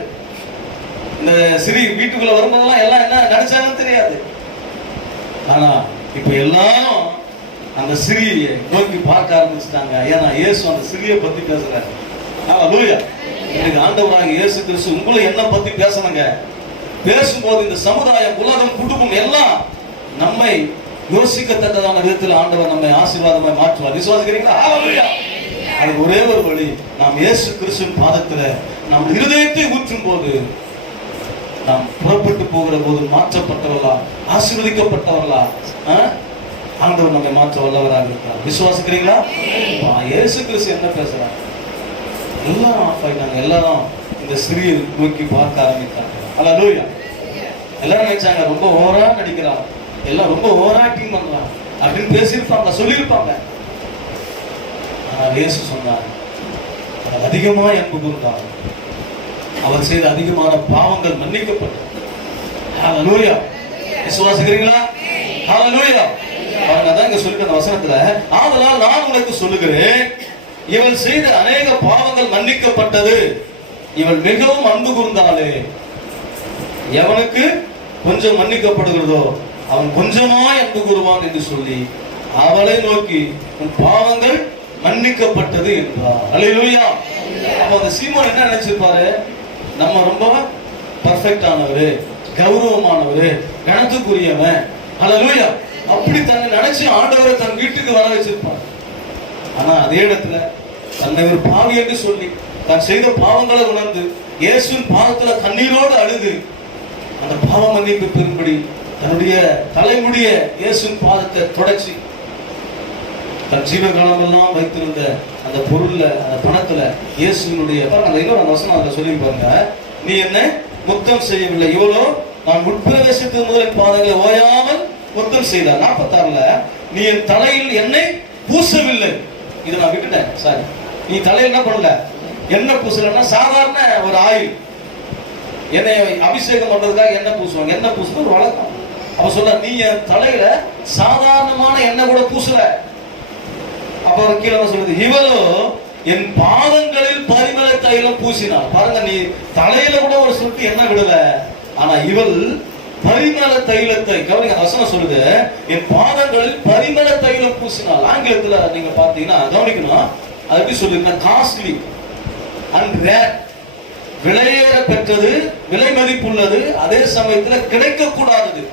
இந்த சிறி வீட்டுக்குள்ள வரும்போதெல்லாம் எல்லாம் என்ன நினைச்சாங்கன்னு தெரியாது. ஆனா இப்ப எல்லாரும் அந்த சிறியை நோக்கி பார்க்க ஆரம்பிச்சுட்டாங்க. ஏன்னா இயேசு அந்த சிறியை பத்தி பேசுறாரு. ஹல்லேலூயா. எனக்கு ஆண்டவராக இயேசு கிறிஸ்து உங்களை என்ன பத்தி பேசணுங்க. பேசும்போது இந்த சமுதாயம், உலகம், குடும்பம் எல்லாம் நம்மை யோசிக்கத்தக்கதான விதத்தில் ஆண்டவர் நம்மை ஆசீர்வாதமாய் மாற்றுவார். விசுவாசிக்கிறீங்களா? ஹல்லேலூயா. அது ஒரே ஒரு வழி, நாம் இயேசு கிறிஸ்துவின் பாதத்துல நம் இருதயத்தை ஊற்றும் போது, நாம் புறப்பட்டு போகிற போது மாற்றப்பட்டவர்களா, ஆசீர்வதிக்கப்பட்டவர்களா ஆண்டவர் நம்மை மாற்ற வல்லவராக இருக்கிறார். விசுவாசிக்கிறீங்களா? இயேசு கிறிஸ்து என்ன பேசுறாங்க, எல்லாரும் ஆஃப் ஆயிட்டாங்க. எல்லாரும் இந்த சிறிய நோக்கி பார்க்க ஆரம்பித்தாங்க. ஹல்லேலூயா. எல்லாரும் நினைச்சாங்க ரொம்ப ஓவரா நடிக்கிறான், எல்லாம் ரொம்ப ஓவரா ஆக்டிங் பண்றான் அப்படின்னு பேசியிருப்பாங்க, சொல்லியிருப்பாங்க. ஆனால் இயேசு சொன்னார், அதிகமா அன்பு கூர்ந்தார், அவர் செய்த அதிகமான பாவங்கள் மன்னிக்கப்பட்டது. ஹல்லேலூயா. விசுவாசிக்கிறீங்களா? ஹல்லேலூயா. அதான் இங்க சொல்லிட்டு அந்த வசனத்துல, ஆதலால் நான் உனக்கு சொல்லுகிறேன், இவள் செய்த அநேக பாவங்கள் மன்னிக்கப்பட்டது, இவள் மிகவும் அன்பு கூர்ந்தாளே. எவனுக்கு கொஞ்சம் மன்னிக்கப்படுகிறதோ அவன் கொஞ்சமாய் அன்பு கூறுவான் என்று சொல்லி அவளை நோக்கி உன் பாவங்கள் மன்னிக்கப்பட்டது என்றார். அல்லேலூயா. அப்ப அந்த சீமோன் என்ன நினைச்சிருப்பாரு? நம்ம ரொம்ப பர்ஃபெக்ட் ஆனவரு, கௌரவமானவரு, கணத்துக்குரியவன், அல்லேலூயா, அப்படி தன்னை நினைச்சு ஆண்டவரை தன் வீட்டுக்கு வர வச்சிருப்பார். ஆனா அதே இடத்துல தன்னை ஒரு பாவி என்று சொல்லி தான் செய்த பாவங்களை உணர்ந்து இயேசுவின் பாதத்துல கண்ணீரோடு அழுது அந்த பாவ மன்னிப்பு பெறும்படி தன்னுடைய தலைமுடிய இயேசுவின் பாதத்தை தொடச்சி தன் ஜீவகாலம் எல்லாம் வைத்திருந்த அந்த பொருள்ல, அந்த பணத்துல இயேசுவினுடைய அந்த இன்னொரு வசனம் அதை சொல்லி பாருங்க, நீ என்ன முத்தம் செய்யவில்லை, இவ்வளோ நான் உட்பிரவேசித்தது முதல் பாதங்களை ஓயாமல் முத்தம் செய்தார். 46ல நீ என் தலையில் எண்ணெய் பூசவில்லை. இதை நான் விட்டுட்டேன். சாரி, நீ தலையில் என்ன பண்ணல, எண்ணெய் பூசலன்னா சாதாரண ஒரு ஆயில், எண்ணெய் அபிஷேகம் பண்றதுக்காக எண்ணெய் பூசுவாங்க. எண்ணெய் பூசுறது ஒரு வழக்கம். அவ சொல்ல, நீ என் தலையில சாதாரணமான எண்ணெய் கூட பூசல. அப்ப ஒரு கீழே சொல்லுது, இவளோ என் பாதங்களில் பரிமள தைலம் பூசினாள். பாருங்க, நீ தலையில கூட ஒரு சொட்டு எண்ணெய் விடல, ஆனா இவள் பரிமள தைலத்தை, கவனிங்க வசனம் சொல்லுது, என் பாதங்களில் பரிமள தைலம் பூசினாள். ஆங்கிலத்துல நீங்க பாத்தீங்கன்னா கவனிக்கணும், அது எப்படி சொல்லிருக்கேன், காஸ்ட்லி அண்ட் ரேர், விலையேற பெற்றது, விலை மதிப்புள்ளது, அதே சமயத்துல கிடைக்க கூடாதது.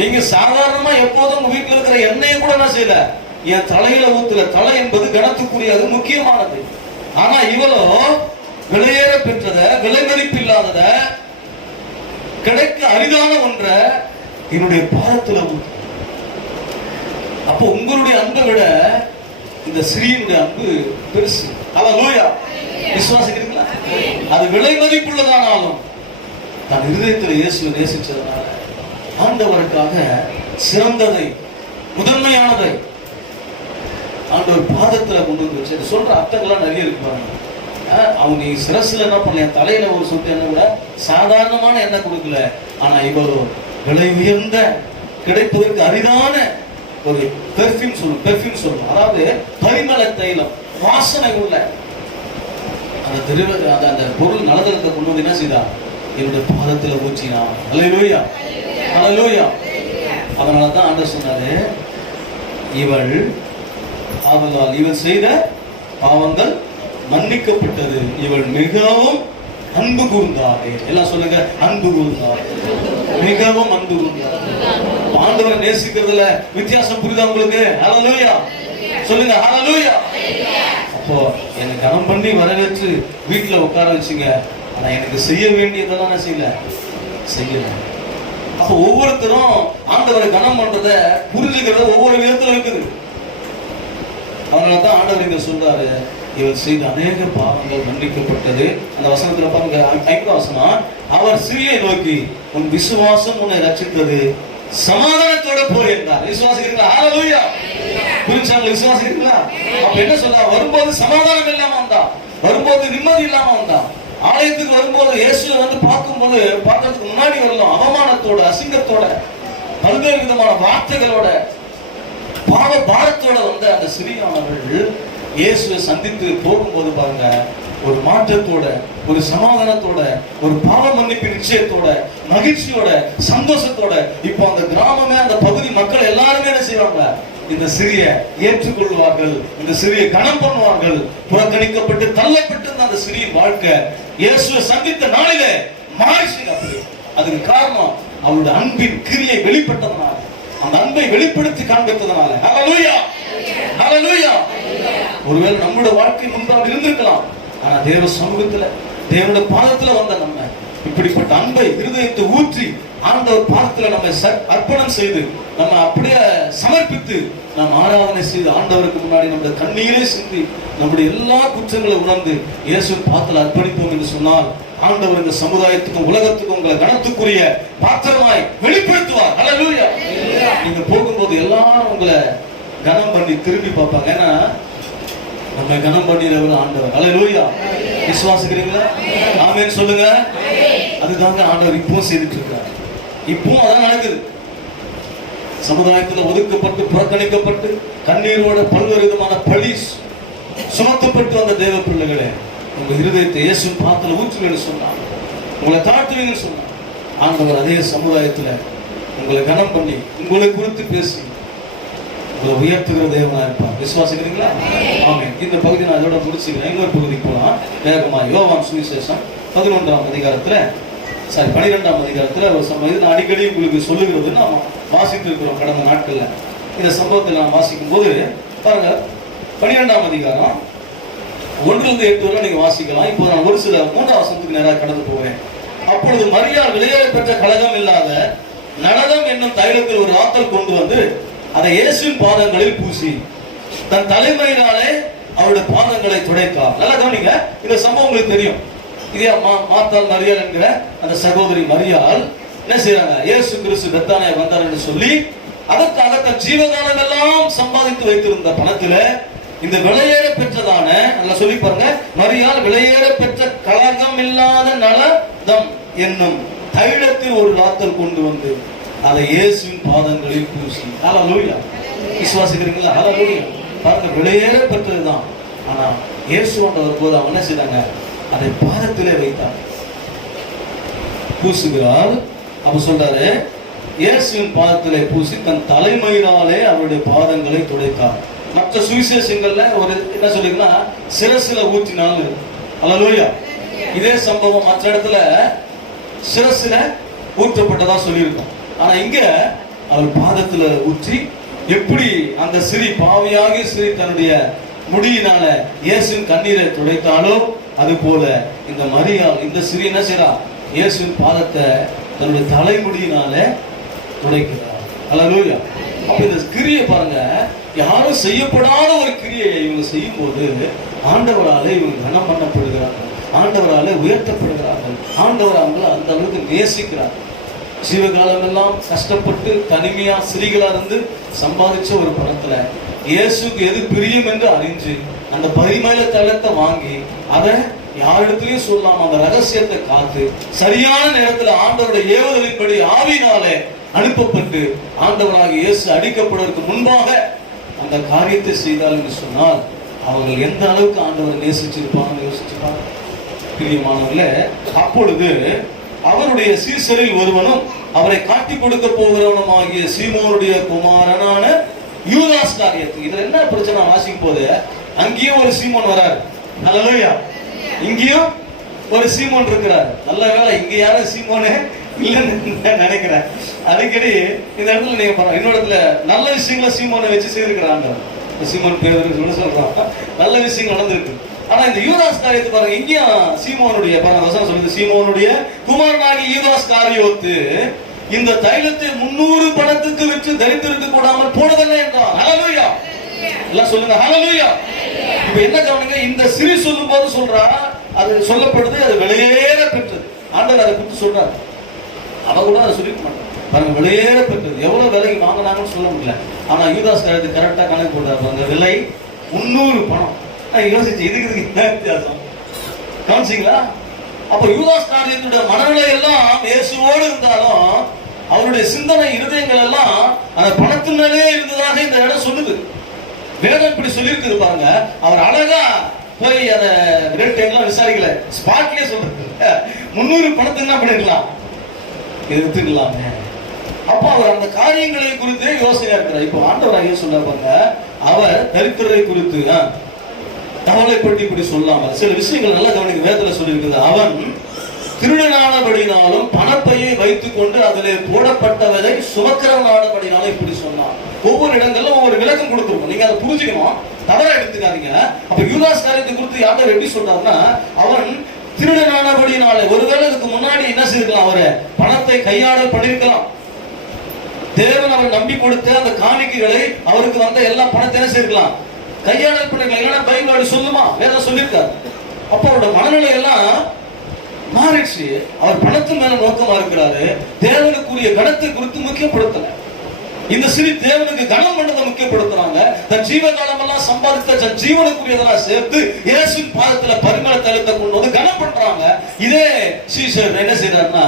நீங்க சாதாரணமா எப்போதும் உங்க வீட்டுல இருக்கிற எண்ணெயை கூட என்ன செய்யல, என் தலையில ஊத்துல. தலை என்பது கனத்துக்குரியது, முக்கியமானது. ஆனா இவளோ விலையேற பெற்றத, விலை மதிப்பு இல்லாதத, கிடைக்க அரிதான ஒன்ற என்னுடைய பாதத்துல ஊத்து. அப்போ உங்களுடைய அன்பை விட இந்த ஸ்ரீனுடைய அன்பு பெருசு. அல்லேலூயா. விசுவாசிக்கிறீங்களா? அது விலை மதிப்புள்ளதானாலும் தன் இருதயத்தில் இயேசுவை நேசிச்சதுனால ஆண்டவருக்காக சிறந்ததை, முதன்மையானதை ஆண்டவர் பாதத்துல கொண்டு வந்து வச்சு சொல்ற அர்த்தங்கள்லாம் நிறைய இருக்கு. அவங்க சிரசுல என்ன பண்ணல, தலையில ஒரு சொட்டு எண்ணெய் கூட சாதாரணமான எண்ணெய் கொடுக்கல, ஆனா இவரோ விலை உயர்ந்த, கிடைப்பதற்கு அரிதான ஒரு பெர்ஃபியூம் சொல்லும், அதாவது பரிமள தைலம், வாசனை உள்ள அந்த பொருள் நலதளத்தை கொண்டு வந்து என்ன செய்தா, என்னுடைய பாதத்துல ஊற்றினான். அல்லேலூயா, அல்லேலூயா. அதனாலதான் ஆண்டவர் சொன்னாரு, இவள் ஆதலால் இவள் செய்த பாவங்கள் மன்னிக்கப்பட்டது, இவள் மிகவும் அன்பு கூர்ந்தாளே. எல்லாம் சொல்லுங்க, அன்பு கூர்ந்தாள், மிகவும் அன்பு கூர்ந்தாள். ஆண்டவரை நேசிக்கிறதுல வித்தியாசம் புரியுதா உங்களுக்கு? ஹல்லேலூயா சொல்லுங்க, ஹல்லேலூயா. அப்போ என்னை கனம் பண்ணி வரவேற்று வீட்டுல உட்கார வச்சுங்க, ஆனா எனக்கு செய்ய வேண்டியதெல்லாம் நான் செய்யல. அப்போ ஒவ்வொருத்தரும் ஆண்டவரை கனம் பண்றத புரிஞ்சுக்கிறது ஒவ்வொரு விதத்துல இருக்குது. அதனாலதான் ஆண்டவர் இங்க சொல்றாரு, இவர் செய்த அநேக பாவங்கள் மன்னிக்கப்பட்டது. அந்த வசனத்துல பாருங்க, 5வது வசனம், அவர் ஸ்திரியை நோக்கி உன் விசுவாசம் உன்னை ரட்சித்தது, சமாதானத்தோட போய் என்றார். விசுவாசிக்கிறீங்களா? ஹல்லேலூயா. புரிஞ்சாங்களா? விசுவாசிக்கிறீங்களா? அப்ப என்ன சொல்றா, வரும்போது சமாதானம் இல்லாம வந்தா, வரும்போது நிம்மதி இல்லாம வந்தா, ஆலயத்துக்கு வரும்போது இயேசுவை வந்து பார்க்கும்போது பார்க்கறதுக்கு முன்னாடி வரலாம் அவமானத்தோட, அசிங்கத்தோட, பல்வேறு விதமான வார்த்தைகளோட, பாவ பாரத்தோட வந்த அந்த சிறியானவர்கள் இயேசுவை சந்தித்து போகும்போது பாருங்க, ஒரு மாற்றத்தோட, ஒரு சமாதானத்தோட, ஒரு பாவ மன்னிப்பு நிச்சயத்தோட, மகிழ்ச்சியோட, சந்தோஷத்தோட, இப்போ அந்த கிராமமே, அந்த பகுதி மக்கள் எல்லாருமே என்ன செய்வாங்க, இந்த சிறிய ஏற்றுக்கொள்வார்கள், இந்த சிறிய கணம் பண்ணுவார்கள். புறக்கணிக்கப்பட்டு தள்ளப்பட்டு இருந்த அந்த சிறிய வாழ்க்கை இயேசுவை சந்தித்த நாளிலே மாறிச்சுங்க. அதுக்கு காரணம் அவருடைய அன்பின் கிரியை வெளிப்பட்டதனால, அந்த அன்பை வெளிப்படுத்தி காண்பித்ததனால. ஹல்லேலூயா, ஹல்லேலூயா. ஒருவேளை நம்முடைய வாழ்க்கை முன்பாக இருந்திருக்கலாம், ஆனா தேவ சமூகத்துல, தேவனுடைய பாதத்துல வந்த நம்ம இப்படிப்பட்ட அன்பை இருதயத்தை ஊற்றி ஆண்டவர் பாதத்துல நம்ம அர்ப்பணம் செய்து, நம்ம அப்படியே சமர்ப்பித்து நாம் ஆராதனை செய்து ஆண்டவருக்கு முன்னாடி நம்முடைய கண்ணீரே சிந்தி நம்முடைய எல்லா குற்றங்களை உணர்ந்து இயேசுவின் பாதத்தில் அர்ப்பணிப்போம் என்று சொன்னால், ஆண்டவர் இந்த சமுதாயத்துக்கும் உலகத்துக்கும் உங்களை கனத்துக்குரிய பாத்திரமாய் வெளிப்படுத்துவார். ஹல்லேலூயா. நீங்க போகும்போது எல்லாரும் உங்களை கனம் பண்ணி திரும்பி பார்ப்பாங்க. ஏன்னா நம்ம கனம் பண்ணிடுறவர் ஆண்டவர். ஹல்லேலூயா. விசுவாசிக்கிறீங்களா? ஆமென் சொல்லுங்க. அதுதாங்க ஆண்டவர் இப்பவும் செய்துட்டு இருக்காரு. இப்பவும் அதான் நடக்குது. சமுதாயத்தில் ஒதுக்கப்பட்டு புறக்கணிக்கப்பட்டு கண்ணீரோட பல்வேறு விதமான பழி சுமத்தப்பட்டு வந்த தேவ பிள்ளைகளே, உங்க இருதயத்தை இயேசு பாத்துல ஊற்றுவேன்னு சொன்னாங்க, உங்களை தாழ்த்துவீங்கன்னு சொன்னாங்க. ஆண்டவர் அதே சமுதாயத்துல உங்களை கனம் பண்ணி உங்களை குறித்து பேசி உங்களை உயர்த்துகிற தேவனா இருப்பார். விசுவாசிக்கிறீங்களா? ஆமென். இந்த பகுதி நான் இதோட முடிச்சுக்கிறேன். இன்னொரு பகுதிக்கு போலாம் வேகமா. யோவான் சுவிசேஷம் 11ஆம் அதிகாரத்துல 12ஆம் அதிகாரத்துல ஒரு சம்பவம் நான் அடிக்கடி உங்களுக்கு சொல்லுகிறது நாம் வாசித்து இருக்கிறோம் கடந்த நாட்கள்ல. இந்த சம்பவத்தை நான் வாசிக்கும் போது பாருங்க, 12ஆம் அதிகாரம் 1-8 வரை நீங்க வாசிக்கலாம். இப்போ நான் ஒரு சில 3ஆம் வசனத்துக்கு நேராக கடந்து போவேன். அப்பொழுது மரியாள் விலையேற பெற்ற கலகம் இல்லாத நளதம் என்னும் தைலத்தில் ஒரு ஆத்தல் கொண்டு வந்து அதை இயேசுவின் பாதங்களில் பூசி தன் தலைமையினாலே அவருடைய பாதங்களை துடைத்தார். நல்லா கவனிங்க, இந்த சம்பவம் உங்களுக்கு தெரியும். இதே மார்த்தாள் மரியாள் என்கிற அந்த சகோதரி மரியாள் என்ன செய்யறாங்க, இயேசு கிறிஸ்து பெத்தானியா வந்தார் என்று சொல்லி அதற்காக தன் ஜீவகாலம் எல்லாம் சம்பாதித்து வைத்திருந்த பணத்துல இந்த விலையேற பெற்றதான, நல்லா சொல்லி பாருங்க, மரியாள் விலையேற பெற்ற கலகம் இல்லாத நளதம் என்னும் தைலத்தில் ஒரு ஆத்தல் கொண்டு வந்து அதை இயேசுவின் பாதங்களில் பூசி. ஹல்லேலூயா. விசுவாசிக்கிறீங்களா? ஹல்லேலூயா. பாருங்க, விலையேற பெற்றதுதான். ஆனா இயேசு ஆண்டவர் போது அவன் என்ன செய்தாங்க, அதை பாதத்திலே வைத்தார். பூசுகிறார். அப்ப சொல்றாரு, இயேசுவின் பாதத்திலே பூசி தன் தலைமையினாலே அவருடைய பாதங்களை துடைத்தார். மற்ற சுவிசேஷங்கள்ல ஒரு என்ன சொல்லிங்கன்னா சிரசுல ஊற்றினாலும். ஹல்லேலூயா. இதே சம்பவம் மற்ற இடத்துல சிரசுல ஊற்றப்பட்டதா சொல்லியிருக்கோம். ஆனா இங்க அவர் பாதத்துல ஊற்றி, எப்படி அந்த சிறி பாவியாகி சிறி தன்னுடைய முடியினால இயேசுவின் கண்ணீரை துடைத்தாலோ அது போல இந்த மரியாள் இந்த சிறி என்ன செய்றா, இயேசுவின் பாதத்தை தன்னுடைய தலைமுடியினால துடைக்கிறார். ஹல்லேலூயா. அப்ப இந்த கிரியை பாருங்க, யாரும் செய்யப்படாத ஒரு கிரியை இவங்க செய்யும் போது ஆண்டவராலே இவங்க கனம் பண்ணப்படுகிறார்கள், ஆண்டவராலே உயர்த்தப்படுகிறார்கள், ஆண்டவர் அவங்களை அந்த அளவுக்கு நேசிக்கிறார். ஜீவகாலம் எல்லாம் கஷ்டப்பட்டு தனிமையா சிறிகளா இருந்து சம்பாதிச்ச ஒரு பணத்துல இயேசுக்கு எது பிரியும் என்று அறிஞ்சு அந்த பரிமள தைலத்தை வாங்கி அதை யாரிடத்திலையும் சொல்லாம அந்த ரகசியத்தை காத்து சரியான நேரத்துல ஆண்டவருடைய ஏவுதலின்படி ஆவியினாலே அனுப்பப்பட்டு ஆண்டவராக இயேசு அடிக்கப்படுவதற்கு முன்பாக அந்த காரியத்தை செய்தால் என்று சொன்னால் அவர்கள் எந்த அளவுக்கு ஆண்டவரை நேசிச்சிருப்பாங்கன்னு யோசிச்சிருப்பாங்க. பிரியமானவர்களே, அப்பொழுது அவருடைய சீசரில் ஒருவனும் அவரை காட்டி கொடுக்க போகிறவனும் ஆகிய சீமோனுடைய குமாரனான யூதாஸ் காரியத்து. இதுல என்ன பிரச்சனை வாசிக்கும் போது அங்கேயும் ஒரு சீமோன் வராரு. ஹல்லேலூயா. இங்கேயும் ஒரு சீமோன் இருக்கிறார். நல்ல வேளை இங்க யாரும் சீமோனே இல்லைன்னு நினைக்கிறேன். அடிக்கடி இந்த இடத்துல நீங்க பாருங்க, இன்னொரு இடத்துல நல்ல விஷயங்களை சீமோனை வச்சு செய்திருக்கிறாங்க. சீமோன் பேர் சொல்றான், நல்ல விஷயங்கள் நடந்திருக்கு. ஆனா இந்த யூதாஸ் காரியத்தை பாருங்க, இங்கேயும் சீமோனுடைய வசனம் சொல்லுது, சீமோனுடைய குமாரனாகி யூதாஸ் காரியோத்து இந்த தைலத்தை 300 பணத்துக்கு விற்று தரித்திருக்க கூடாமல் போனதல்ல என்றார். ஹல்லேலூயா. எல்லாம் சொல்லுங்க ஹல்லேலூயா. இப்ப என்ன கவனிங்க, இந்த சிறு சொல்லும் போது சொல்றா, அது சொல்லப்படுது அது விலையேற பெற்றது. ஆண்டவர் அதை குறித்து சொல்றாரு. அவ கூட அதை சொல்லிக்க மாட்டான். பாருங்க, விலையேற பெற்றது. எவ்வளவு விலைக்கு வாங்கினாங்கன்னு சொல்ல முடியல. ஆனா யூதாஸ் காரியத்தை கரெக்டா கணக்கு போட்டாரு. அந்த விலை 300 பணம். யோசிச்சு இதுக்கு என்ன வித்தியாசம் கவனிச்சிங்களா? அப்ப யூதாஸ் காரியத்துடைய மனநிலை எல்லாம் இயேசுவோடு இருந்தாலும் அவருடைய சிந்தனை இருதயங்கள் எல்லாம் அந்த பணத்தின் மேலே இருந்ததாக இந்த இடம் சொல்லுது. வேதம் இப்படி சொல்லியிருக்கு பாருங்க. அவர் அழகா போய் அந்த ரேட் எல்லாம் விசாரிக்கல, ஸ்பாட்லயே சொல்றது 300 பணத்தை என்ன பண்ணிருக்கலாம், எடுத்துக்கலாமே. அப்ப அவர் அந்த காரியங்களை குறித்து யோசனையா இருக்கிறார். இப்போ ஆண்டவராக சொல்றாங்க, அவர் தரித்திரரை குறித்து கவலைப்பட்டு இப்படி சொல்லாமல் சில விஷயங்கள் நல்லா கவனிக்க. வேதத்துல சொல்லியிருக்கிறது, அவன் திருடனானபடினாலும் பணப்பையை வைத்துக் கொண்டு அதிலே போடப்பட்டவதை சுமக்கிறவனானபடினாலும் இப்படி சொன்னான். ஒவ்வொரு இடங்கள்ல ஒவ்வொரு விளக்கம் கொடுத்துருக்கோம். நீங்க அதை புரிஞ்சுக்கணும், தவறா எடுத்துக்காதீங்க. அப்ப யூதாஸ் காரியத்தை குறித்து யாரும் எப்படி சொல்றாருன்னா, அவன் திருடனானபடினாலே, ஒருவேளை இதுக்கு முன்னாடி என்ன செய்திருக்கலாம், அவரை பணத்தை கையாடல் பண்ணிருக்கலாம். தேவன் அவர் நம்பி கொடுத்த அந்த காணிக்கைகளை அவருக்கு வந்த எல்லா பணத்தை என்ன செய்திருக்கலாம், கையாடல் பண்ணிருக்கலாம். இல்லைன்னா பைபிள் சொல்லுமா, வேதம் சொல்லியிருக்காரு. அப்ப அவரோட மனநிலை எல்லாம் மாறிடுச்சு. அவர் பணத்து மேல நோக்கமா இருக்கிறாரு, தேவனுக்குரிய கணத்தை குறித்து முக்கியப்படுத்தல. இந்த சிறு தேவனுக்கு கனம் பண்ணதை முக்கியப்படுத்துறாங்க. தன் ஜீவகாலம் எல்லாம் சம்பாதித்த தன் ஜீவனுக்குரியதெல்லாம் சேர்த்து இயேசுவின் பாதத்துல பரிமள தைலத்தை கொண்டு வந்து கனம் பண்றாங்க. இதே சீசர் என்ன செய்யறாருன்னா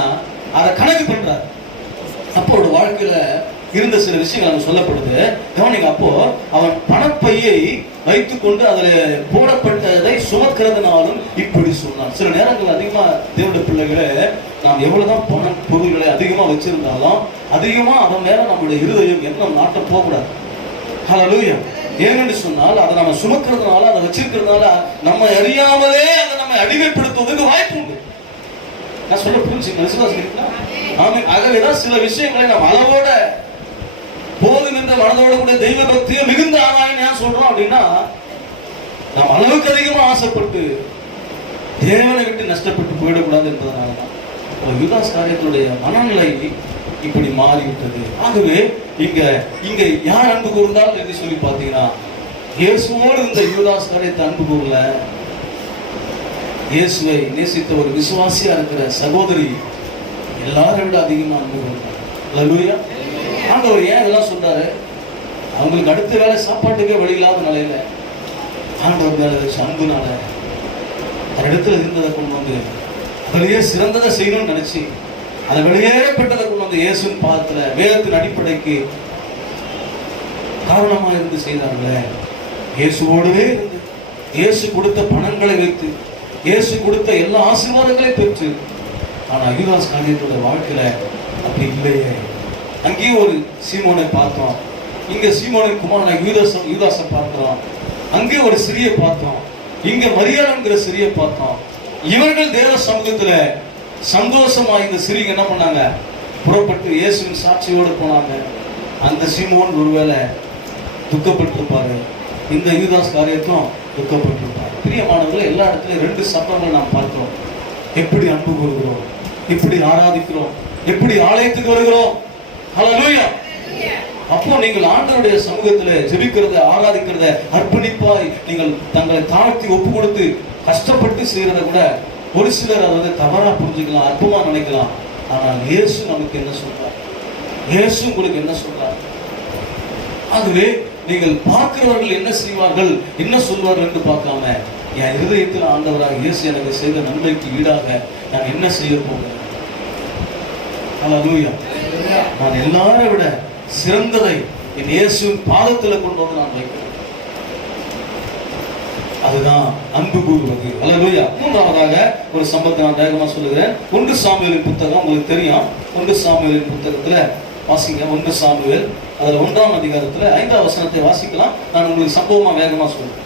அதை கணக்கு பண்றாரு. அப்போ வாழ்க்கையில இருந்த சில விஷயங்கள் அங்க சொல்லப்படுது. கவனிங்க. அப்போ அவன் பணப்பையை வைத்துக் கொண்டு அதில் போடப்பட்டதை சுமக்கிறதுனாலும் இப்படி சொன்னான். சில நேரங்கள் அதிகமா தேவனுடைய பிள்ளைகளை நாம் எவ்வளவுதான் பண பொருள்களை அதிகமா வச்சிருந்தாலும் அதிகமா அவன் மேல நம்முடைய இருதயம் எண்ணம் நாட்டம் போகக்கூடாது. ஹல்லேலூயா. ஏனென்று சொன்னால் அதை நம்ம சுமக்கிறதுனால, அதை வச்சிருக்கிறதுனால நம்ம அறியாமலே அதை நம்ம அடிமைப்படுத்துவதற்கு வாய்ப்பு உண்டு. நான் சொல்ல புரிஞ்சுங்க, விசுவாசிக்கிறீங்களா? ஆமென். ஆகவேதான் சில விஷயங்களை நாம் அளவோட போதும் என்ற மனதோட கூட தெய்வ பக்தியை மிகுந்த ஆவாயின்னு ஏன் சொல்றோம் அப்படின்னா, நாம் அளவுக்கு அதிகமா ஆசைப்பட்டு தேவனை விட்டு நஷ்டப்பட்டு போயிடக்கூடாது என்பதனாலதான் யூதாஸ் காரியத்தினுடைய மனநிலை இப்படி மாறிவிட்டது. ஆகவே இங்க யார் அன்பு கூர்ந்தால் என்று சொல்லி பார்த்தீங்கன்னா, இயேசுவோடு இந்த யூதாஸ் காரியத்தை அன்பு கூறல, இயேசுவை நேசித்த ஒரு விசுவாசியா இருக்கிற சகோதரி எல்லாரை விட அதிகமா அன்பு கூர்ந்தார். ஹல்லேலூயா. ஆண்டவர் ஏன் இதெல்லாம் சொல்றாரு? அவங்களுக்கு அடுத்த வேலை சாப்பாட்டுக்கே வழி இல்லாத நிலையில ஆண்டவர் மேல அன்புனால தன்னிடத்துல இருந்ததை கொண்டு வந்து அதிலேயே சிறந்ததை செய்யணும்னு நினைச்சு அதை வெளியேறப்பட்டதை கொண்டு வந்து இயேசுவின் பாதத்துல வேதத்தின் அடிப்படைக்கு காரணமா இருந்து செய்தார்களே. இயேசுவோடவே இருந்து இயேசு கொடுத்த பணங்களை வைத்து இயேசு கொடுத்த எல்லா ஆசீர்வாதங்களையும் பெற்று, ஆனா யூதாஸ் காரியத்தோட வாழ்க்கையில அப்படி இல்லையே. அங்கேயும் ஒரு சீமோனை பார்த்தோம், இங்க சீமோனின் குமாரனை யூதாசை பார்க்கிறோம். அங்கே ஒரு சிறிய பார்த்தோம், இங்க மரியாதைங்கிற சிறிய பார்த்தோம். இவர்கள் தேவ சமூகத்துல சந்தோஷமா இந்த சிறிய என்ன பண்ணாங்க? புறப்பட்டு இயேசுவின் சாட்சியோடு போனாங்க. அந்த சீமோன் ஒருவேளை துக்கப்பட்டிருப்பாரு, இந்த யூதாஸ் காரியத்தும் துக்கப்பட்டிருப்பாரு. பிரியமானவர்கள், எல்லா இடத்துலயும் ரெண்டு சம்பவங்கள் நாம் பார்க்கிறோம். எப்படி அன்பு கூறுகிறோம், எப்படி ஆராதிக்கிறோம், எப்படி ஆலயத்துக்கு வருகிறோம். ஹல்லேலூயா. அப்போ நீங்கள் ஆண்டவருடைய சமூகத்துல ஜெபிக்கிறத, ஆராதிக்கிறத அர்ப்பணிப்பாய் நீங்கள் தங்களை தாழ்த்தி ஒப்பு கொடுத்து கஷ்டப்பட்டு செய்யறத கூட ஒரு சிலர் அதை தவறா புரிஞ்சுக்கலாம், அற்பமா நினைக்கலாம். ஆனால் இயேசு நமக்கு என்ன சொல்றார்? இயேசு உங்களுக்கு என்ன சொல்றார்? ஆகவே நீங்கள் பார்க்கிறவர்கள் என்ன செய்வார்கள், என்ன சொல்வார்கள் என்று பார்க்காம, என் இருதயத்தில் ஆண்டவராக இயேசு எனக்கு செய்த நன்மைக்கு ஈடாக நான் என்ன செய்ய போகிறேன்? ஹல்லேலூயா. நான் எல்லாரை விட சிறந்ததை என் இயேசுவின் பாதத்தில் கொண்டு வந்து நான் வைக்கிறேன். அதுதான் அன்பு கூறுவது. ஹல்லேலூயா. மூன்றாவதாக ஒரு சம்பவத்தை நான் வேகமா சொல்லுகிறேன். 1 சாமுவேலின் புத்தகம் உங்களுக்கு தெரியும். 1 சாமுவேலின் புத்தகத்துல வாசிங்க. 1 சாமுவேல் அதுல 1ஆம் அதிகாரத்துல 5ஆம் வசனத்தை வாசிக்கலாம். நான் உங்களுக்கு சம்பவமா வேகமா சொல்றேன்.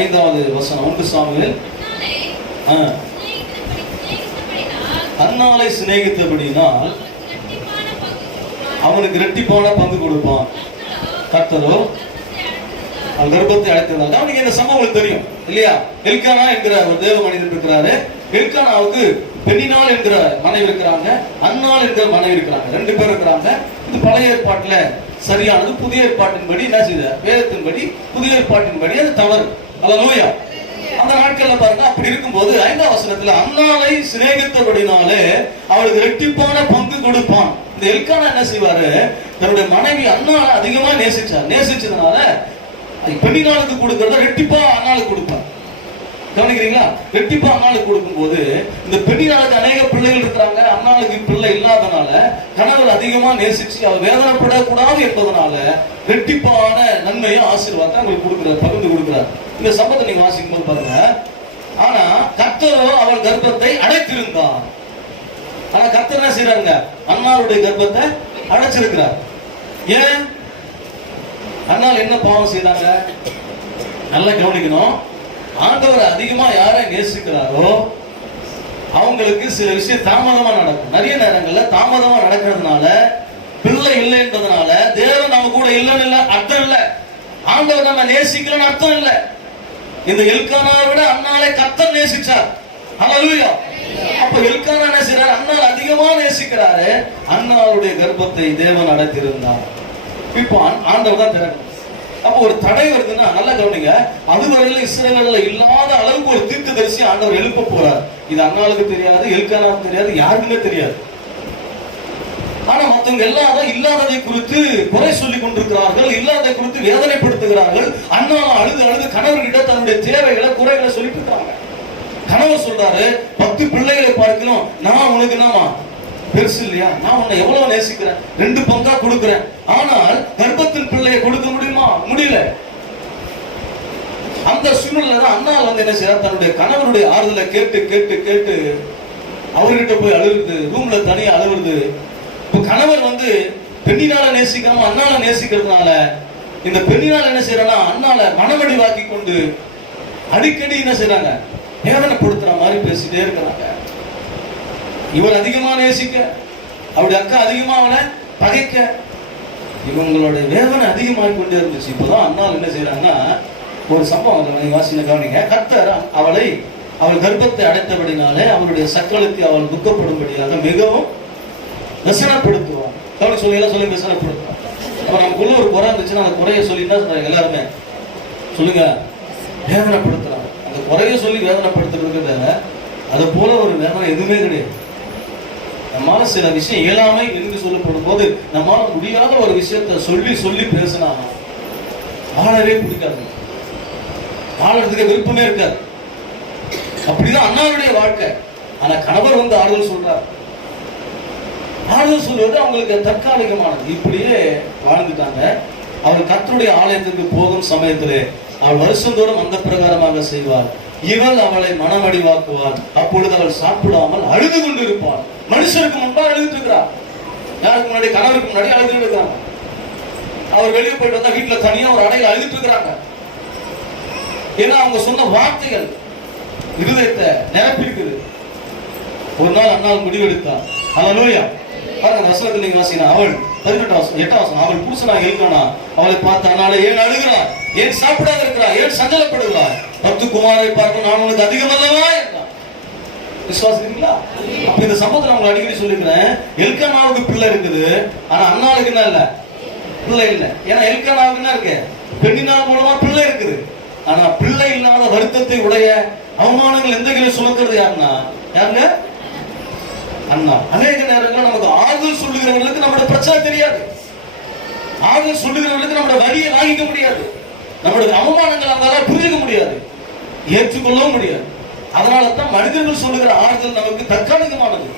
5வது வசனம் 1 சாமுவேல். அன்னாளை சிநேகித்தபடினால் அவனுக்கு இரட்டிப்பான பங்கு கொடுப்பான். கர்த்தரோ அவன் கர்ப்பத்தை அழைத்ததால். அவனுக்கு இந்த சம்பவம் தெரியும் இல்லையா? எல்கானா என்கிற ஒரு தேவ மனிதன் இருக்கிறாரு. எல்கானாவுக்கு பெண்ணினாள் என்கிற மனைவி இருக்கிறாங்க, அன்னாள் என்கிற மனைவி இருக்கிறாங்க. 2 பேர் இருக்கிறாங்க. இது பழைய ஏற்பாட்டுல சரியானது. புதிய ஏற்பாட்டின்படி என்ன செய்த? வேதத்தின்படி புதிய ஏற்பாட்டின்படி அது தவறு. ஹல்லேலூயா. அந்த நாட்கள்ல பாருங்க, அப்படி இருக்கும்போது 5ஆம் வசனத்துல அன்னாளை சிநேகித்தபடினாலே அவளுக்கு இரட்டிப்பான பங்கு கொடுப்பான். இந்த எல்கானா என்ன செய்வாரு? தன்னுடைய மனைவி அன்னாளை அதிகமா நேசிச்சார். நேசிச்சதுனால பெண்ணினாளுக்கு கொடுக்கறத ரெட்டிப்பா அன்னாளுக்கு கொடுப்பார். கவனிக்கிறீங்களா? ரெட்டிப்பா அன்னாளுக்கு கொடுக்கும் போது இந்த பெண்ணினாளுக்கு அநேக பிள்ளைகள் இருக்கிறாங்க, அன்னாளுக்கு பிள்ளை இல்லாதனால கணவர் அதிகமா நேசிச்சு அவர் வேதனைப்படக்கூடாது என்பதனால ரெட்டிப்பான நன்மையும் ஆசீர்வாதத்தை அவங்களுக்கு கொடுக்கிறார், பகிர்ந்து கொடுக்கிறார். இந்த சம்பவத்தை நீங்க வாசிக்கும் போது பாருங்க. ஆனா கர்த்தரோ அவள் கர்ப்பத்தை அடைத்திருந்தார். ஆனா கர்த்தர் என்ன செய்யறாங்க? அன்னாளுடைய கர்ப்பத்தை அடைச்சிருக்கிறார். ஏன்? அன்னால் என்ன பாவம் செய்தாங்க? நல்லா கவனிக்கணும். ஆண்டவர் அதிகமா யாரை நேசிக்கிறாரோ அவங்களுக்கு சில விஷயம் தாமதமா நடக்கும். நிறைய நேரங்கள்ல தாமதமா நடக்கிறதுனால, பிள்ளை இல்லை என்பதனால தேவன் நம்ம கூட இல்லைன்னு அர்த்தம் இல்லை. ஆண்டவர் நம்ம நேசிக்கலன்னு அர்த்தம் இல்லை. இந்த எல்கானாவை விட அன்னாளை கர்த்தர் நேசிச்சார். ஹல்லேலூயா. அப்ப எல்கானா என்ன செய்றார்? அன்னாள் அதிகமா நேசிக்கிறாரு. அன்னாளுடைய கர்ப்பத்தை தேவன் அடைத்திருந்தார். இப்போ ஆண்டவர் தான் திறக்கணும். அப்போ ஒரு தடை வருதுன்னா நல்லா கவனிங்க. அதுவரையில இஸ்ரவேல்ல இல்லாத அளவுக்கு ஒரு தீர்க்கதரிசி ஆண்டவர் எழுப்ப போறார். இது அன்னாளுக்கு தெரியாது, எல்கானாவுக்கு தெரியாது, யாருக்குமே தெரியாது. ஆனா மற்றவங்க எல்லாரும் இல்லாததை குறித்து குறை சொல்லிக் கொண்டிருக்கிறார்கள், இல்லாததை குறித்து வேதனைப்படுத்துகிறார்கள். அண்ணா அழுது அழுது கணவர்கிட்ட தன்னுடைய தேவைகளை குறைகளை சொல்லிட்டு இருக்காங்க. கணவர் சொல்றாரு, 10 பிள்ளைகளை பார்க்கணும், நான் உனக்கு என்னமா பெருசு இல்லையா? நான் உன்னை எவ்வளவு நேசிக்கிறேன், 2 பங்கா கொடுக்கிறேன். ஆனால் கர்ப்பத்தின் பிள்ளையை கொடுக்க முடியுமா? முடியல. அந்த சூழ்நிலை தான் அண்ணா வந்து என்ன செய்யறார், தன்னுடைய கணவருடைய ஆறுதலை கேட்டு கேட்டு கேட்டு அவர்கிட்ட போய் அழுகுது, ரூம்ல தனியா அழுகுது. இப்ப கணவர் வந்து பெண்ணினால நேசிக்காம அண்ணால நேசிக்கிறதுனால இந்த பெண்ணினால என்ன செய்யறா, அண்ணால மனமடி வாக்கி கொண்டு அடிக்கடி என்ன செய்யறாங்க, வேதனைப்படுத்துற மாதிரி பேசிட்டே இருக்கிறாங்க. இவர் அதிகமா நேசிக்க, அவருடைய அக்கா அதிகமா அவனை பகைக்க, இவங்களுடைய வேதனை அதிகமாகி கொண்டே இருந்துச்சு. இப்பதான் அண்ணா என்ன செய்யறாங்கன்னா, ஒரு சம்பவம் வாசின கவனிங்க. கர்த்தர் அவள் கர்ப்பத்தை அடைத்தபடினாலே அவளுடைய சக்களுக்கு அவள் துக்கப்படும்படியாக மிகவும் வசனப்படுத்துவான். கவனி சொல்லி சொல்லி வசனப்படுத்துவான். அப்ப நமக்குள்ள ஒரு குறை இருந்துச்சுன்னா அந்த குறைய சொல்லி தான் சொல்றாங்க எல்லாருமே, சொல்லுங்க, வேதனைப்படுத்துறாங்க. அந்த குறைய சொல்லி வேதனைப்படுத்துறதுக்கு அது போல ஒரு வேதனை எதுவுமே கிடையாது. நம்மால சில விஷயம் இயலாமை என்று சொல்லப்படும் போது நம்மால முடியாத ஒரு விஷயத்த சொல்லி சொல்லி பேசினா வாழவே பிடிக்காது, வாழறதுக்கு விருப்பமே இருக்காது. அப்படிதான் அண்ணாவுடைய வாழ்க்கை. ஆனா கணவர் வந்து ஆறுதல் சொல்றார். ஆறுதல் சொல்வது அவங்களுக்கு தற்காலிகமானது. இப்படியே வாழ்ந்துட்டாங்க. அவள் கர்த்தருடைய ஆலயத்திற்கு போகும் சமயத்திலே அவள் வருஷந்தோறும் அந்த பிரகாரமாக செய்வாள். இவள் அவளை மனமடிவாக்குவாள். அப்பொழுது அவள் சாப்பிடாமல் அழுது கொண்டு இருப்பாள். மனுஷருக்கு முன்பாக அழுதுட்டு இருக்கிறார். யாருக்கு முன்னாடி? கணவருக்கு முன்னாடி அழுதுட்டு இருக்கிறாங்க. அவர் வெளியே போயிட்டு வந்தா வீட்டுல தனியா ஒரு அடையில அழுதுட்டு இருக்கிறாங்க. ஏன்னா அவங்க சொன்ன வார்த்தைகள் இருதயத்தை நிரப்பிருக்குது. ஒரு நாள் அண்ணால் முடிவெடுத்தார். ஹல்லேலூயா. பாருங்க வசனத்தில் நீங்க வாசினா, அவள் 8ஆம் வசனம், அவள் புருஷனாக எல்கானா அவளை பார்த்த அண்ணாலே ஏன் அழுகிறார், ஏன் சாப்பிடாத இருக்கிறார், ஏன் சஞ்சலப்படுகிறார், 10 குமாரரை பார்க்க நான் உனக்கு அதிகம் அல்லவா என்றான். விசுவாசிக்கிறீங்களா? அப்ப இந்த சம்பவத்தை நான் அடிக்கடி சொல்லிக்கிறேன். எல்கானாவுக்கு பிள்ளை இருக்குது, ஆனா அண்ணாளுக்கு என்ன இல்ல, பிள்ளை இல்லை. ஏன்னா எல்கானாவுக்கு என்ன இருக்கு, பெண்ணினால் மூலமா பிள்ளை இருக்குது. ஆனா பிள்ளை இல்லாத வருத்தத்தை உடைய அவமானங்கள் எந்த கையில சுமக்கிறது யாருன்னா, யாருங்க? அண்ணா. அநேக நேரங்கள் நமக்கு ஆறுதல் சொல்லுகிறவர்களுக்கு நம்மளோட பிரச்சனை தெரியாது. ஆறுதல் சொல்லுகிறவர்களுக்கு நம்மளோட வழியை வாங்கிக்க முடியாது. நம்மளுடைய அவமானங்கள் அந்தால புரிஞ்சுக்க முடியாது, ஏற்றுக்கொள்ளவும் முடியாது. அதனால தான் மனிதர்கள் சொல்லுகிற ஆறுதல் நமக்கு தற்காலிகமானது.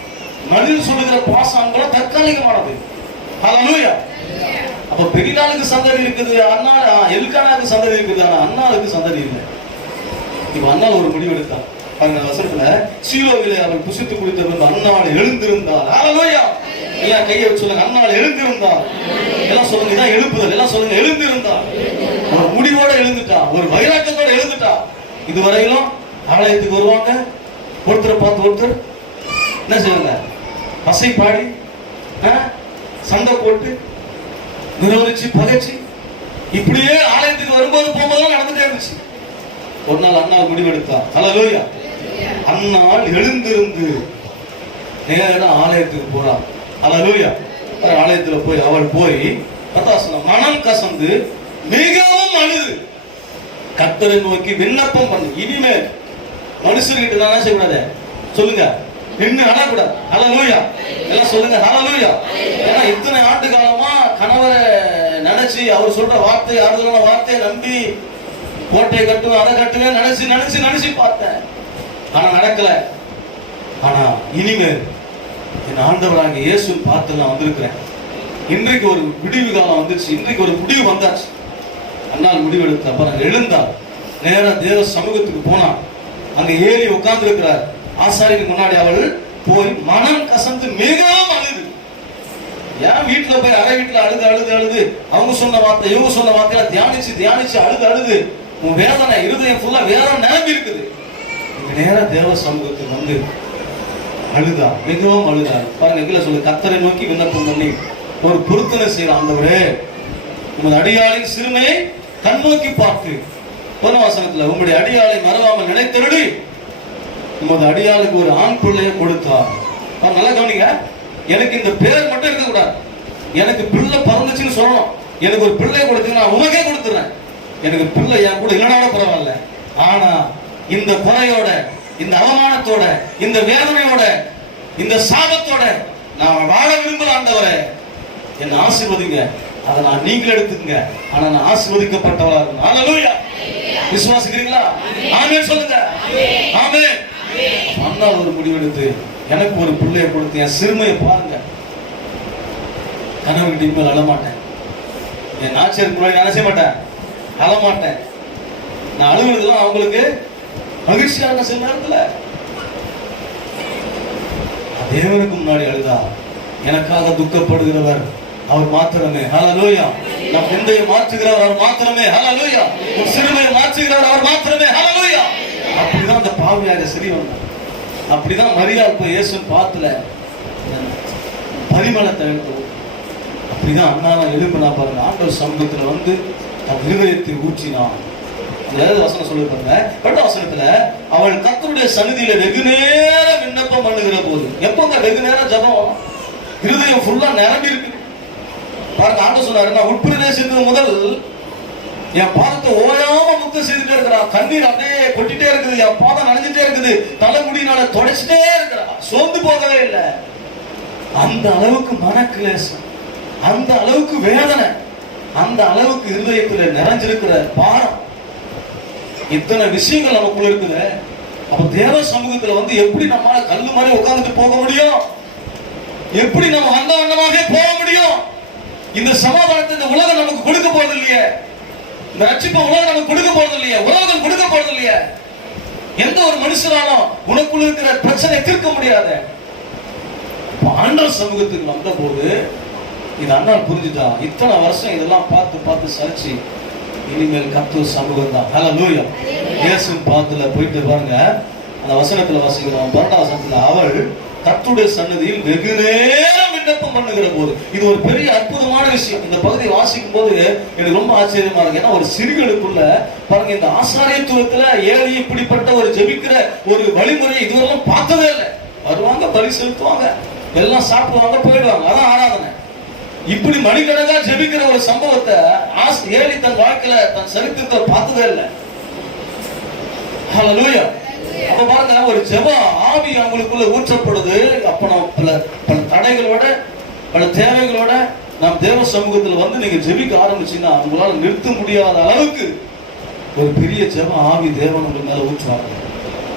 மனிதர்கள் சொல்லுகிற பாசங்களும் தற்காலிகமானது. ஹல்லேலூயா. அப்ப பெரியாளுக்கு சந்ததி இருக்குது, அண்ணா எல்கானாவுக்கு சந்ததி இருக்குது, ஆனா அண்ணாவுக்கு சந்ததி இல்லை. இப்ப அண்ணா ஒரு முடிவு எடுத்தார். அந்த வசனத்துல சீலோவிலே அவள் புசித்து குடித்த பின்பு அண்ணாள் எழுந்திருந்தாள். ஹல்லேலூயா. எல்லாம் கையை வச்சு சொல்லுங்க, அண்ணாள் எழுந்திருந்தாள். எல்லாம் சொல்லுங்க, இதான் எழுப்புதல். எல்லாம் சொல்லுங்க, எழுந்திருந்தாள். ஒரு முடிவோட எழுந்துட்டா, ஒரு வைராக்கியத்தோட எழுந்துட்டா. இதுவரையிலும் ஆலயத்துக்கு வருவாங்க, ஒருத்தரை பார்த்து ஒருத்தர் என்ன செய்வாங்க, பசை பாடி சண்டை போட்டு நிரோதிச்சு பகைச்சு இப்படியே ஆலயத்துக்கு வரும்போது போகும்போது நடந்துட்டே இருந்துச்சு. ஒரு நாள் அண்ணாள் முடிவெடுத்தா. ஹல்லேலூயா. அண்ணாள் எழுந்திருந்து நேரா ஆலயத்துக்கு போறா. ஹல்லேலூயா. ஆலயத்துல போய் அவள் போய் மனம் கசந்து மிகவும் அழுது கர்த்தரை நோக்கி விண்ணப்பம் பண்ணு. இனிமேல் மனுஷர்கிட்ட நான் செய்யக்கூடாது, சொல்லுங்க, நின்று அழக்கூடாது. ஹல்லேலூயா. எல்லாம் சொல்லுங்க, ஹல்லேலூயா. ஏன்னா இத்தனை ஆண்டு காலமா கணவரை நினைச்சு அவர் சொல்ற வார்த்தை, ஆறுதலான வார்த்தையை நம்பி கோட்டையை கட்டுவேன், அதை கட்டுவேன் நினைச்சு நினைச்சு நினைச்சு பார்த்தேன். ஆனா நடக்கல. ஆனா இனிமேல் என் ஆண்டவராக இயேசு பார்த்து நான் வந்திருக்கிறேன். இன்றைக்கு ஒரு விடிவு காலம் வந்துருச்சு, இன்றைக்கு ஒரு முடிவு வந்தாச்சு. அண்ணால் முடிவெடுத்த அப்புறம் எழுந்தார். நேரா தேவ சமூகத்துக்கு போனான். அங்க ஏறி உட்கார்ந்து இருக்கிறார். ஆசாரிக்கு முன்னாடி அவள் போய் மனம் கசந்து மிகவும் அழுது. ஏன் வீட்டுல போய் அரை வீட்டுல அழுது அழுது அழுது அவங்க சொன்ன வார்த்தை இவங்க சொன்ன வார்த்தையில தியானிச்சு தியானிச்சு அழுது அழுது உன் வேதனை இருதயம் ஃபுல்லா வேதனை நிரம்பி இருக்குது. நேரா தேவ சமூகத்துக்கு வந்து அழுதா, மிகவும் அழுதா. பாருங்க, கீழே சொல்லு, கர்த்தரை நோக்கி விண்ணப்பம் பண்ணி ஒரு பொருத்தனை செய்யற ஆண்டவரே, உமது அடியாளின் சிறுமையை கண்ணோக்கி பார்த்து, பொன்னவாசனத்துல உங்களுடைய அடியாளை மறவாமல் நினைத்தருளி உமது அடியாளுக்கு ஒரு ஆண் பிள்ளையை கொடுத்தார். நல்லா கவனிங்க. எனக்கு இந்த பேர் மட்டும் இருக்க கூடாது, எனக்கு பிள்ளை பிறந்துச்சுன்னு சொல்லணும். எனக்கு ஒரு பிள்ளை கொடுத்தீங்கன்னா நான் உனக்கே கொடுத்துறேன். எனக்கு பிள்ளை என் கூட இல்லைனாலும் பரவாயில்ல, ஆனா இந்த குறையோட, இந்த அவமானத்தோட, இந்த வேதனையோட, இந்த சாபத்தோட நான் வாழ விரும்புகிற ஆண்டவரே, என்னை ஆசீர்வதிங்க. அதை நான் நீங்க எடுத்துக்கங்க, ஆனா நான் ஆசீர்வதிக்கப்பட்டவளா இருக்கணும். ஹல்லேலூயா. விசுவாசிக்கிறீங்களா? ஆமென் சொல்லுங்க. ஆமென். அண்ணா ஒரு முடிவெடுத்து எனக்கு ஒரு பிள்ளைய கொடுத்து என் சிறுமையை பாருங்க. கணவன்கிட்ட இனிமேல் அழமாட்டேன். என் நாச்சியாருக்கு முன்னாடி நினைச்ச மாட்டேன், அழமாட்டேன். நான் அழுகுறதுலாம் அவங்களுக்கு மகிழ்ச்சியாக சில நேரத்துல. தேவனுக்கு முன்னாடி அழுதா எனக்காக துக்கப்படுகிறவர் அவர் மாத்திரமே. ஹல்லேலூயா. நம் சிந்தையை மாற்றுகிறவர் அவர் மாத்திரமே. ஹல்லேலூயா. உன் சிறுமையை மாற்றுகிறவர் அவர் மாத்திரமே. ஹல்லேலூயா. அப்படிதான் அந்த பாவியாக சரி வந்தார். அப்படிதான் மரியாள் போய் இயேசுவின் பாத்துல பரிமளத்தை எடுத்து, அப்படிதான் அண்ணா எழுப்பினா பாருங்க. ஆண்டவர் சமூகத்துல வந்து தன் இருதயத்தை ஊற்றினான். வசனம் சொல்லிருப்பாங்க. 2 வசனத்துல அவள் கர்த்தருடைய சந்நிதியில வெகு நேரம் விண்ணப்பம் பண்ணுகிற போது, எப்பங்க வெகு நேரம் ஜபம், இருதயம் ஃபுல்லா நிரம்பி இருக்கு பாருங்க. ஆண்டவர் சொன்னாரு, நான் உட்பிரதேசத்துக்கு முதல் என் பாதத்தை ஓயாம முத்தம் செய்துட்டே இருக்கிறா. கண்ணீர் அப்படியே கொட்டிட்டே இருக்குது, என் பாதம் நனைஞ்சிட்டே இருக்குது, தலைமுடினால தொடச்சிட்டே இருக்கிறா, சோர்ந்து போகவே இல்லை. அந்த அளவுக்கு மனக்கிலேசம், அந்த அளவுக்கு வேதனை, அந்த அளவுக்கு இருதயத்துல நிறைஞ்சிருக்கிற பாரம், இத்தனை விஷயங்கள் நமக்குள்ள இருக்குது. அப்ப தேவ சமூகத்துல வந்து எப்படி நம்மளால கல்லு மாதிரி உட்கார்ந்துட்டு போக முடியும்? எப்படி நம்ம வந்த வண்ணமாக போக முடியும்? இந்த சமாதானத்தை இந்த உலகம் நமக்கு கொடுக்க போறது இல்லையே, இந்த ரட்சிப்பை உலகம் நமக்கு கொடுக்க போறது இல்லையே, உலகம் கொடுக்க போறது இல்லையே. எந்த ஒரு மனுஷனாலும் உனக்குள்ள இருக்கிற பிரச்சனை தீர்க்க முடியாது. ஆண்டவர் சமூகத்துக்கு வந்த போது இது அண்ணால் புரிஞ்சுட்டா. இத்தனை வருஷம் இதெல்லாம் பார்த்து பார்த்து சலிச்சு இனிமேல் கர்த்தர் சமூகம் தான். ஹல்லேலூயா. இயேசுவின் பாதத்துல போயிட்டு பாருங்க. அந்த வசனத்துல வாசிக்கிறோம். 12 வசனத்துல அவள் கர்த்தருடைய சன்னதியில் வெகு நேரம் விண்ணப்பம் பண்ணுகிற போது, இது ஒரு பெரிய அற்புதமான விஷயம். இந்த பகுதியை வாசிக்கும் போது எனக்கு ரொம்ப ஆச்சரியமா இருக்கு. ஏன்னா ஒரு சிறுகளுக்குள்ள பாருங்க, இந்த ஆசாரியத்துவத்துல ஏழை இப்படிப்பட்ட ஒரு ஜெபிக்கிற ஒரு வழிமுறை இதுவரையும் பார்த்ததே இல்லை. வருவாங்க, பலி செலுத்துவாங்க, எல்லாம் சாப்பிடுவாங்க, போயிடுவாங்க, அதான் ஆராதனை. இப்படி மணிக்கணக்கா ஜெபிக்கிற ஒரு சம்பவத்தை ஏழை தன் வாழ்க்கையில தன் சரித்திரத்தை பார்த்ததே இல்லை. ஹல்லேலூயா. அப்ப பாருங்க, ஒரு ஜெப ஆவி அவங்களுக்குள்ள ஊற்றப்படுது. அப்ப நம்ம பல தடைகளோட பல தேவைகளோட நாம் தேவ சமூகத்துல வந்து நீங்க ஜெபிக்க ஆரம்பிச்சீங்கன்னா உங்களால நிறுத்த முடியாத அளவுக்கு ஒரு பெரிய ஜெப ஆவி தேவன் உங்க மேல ஊற்றுவாங்க.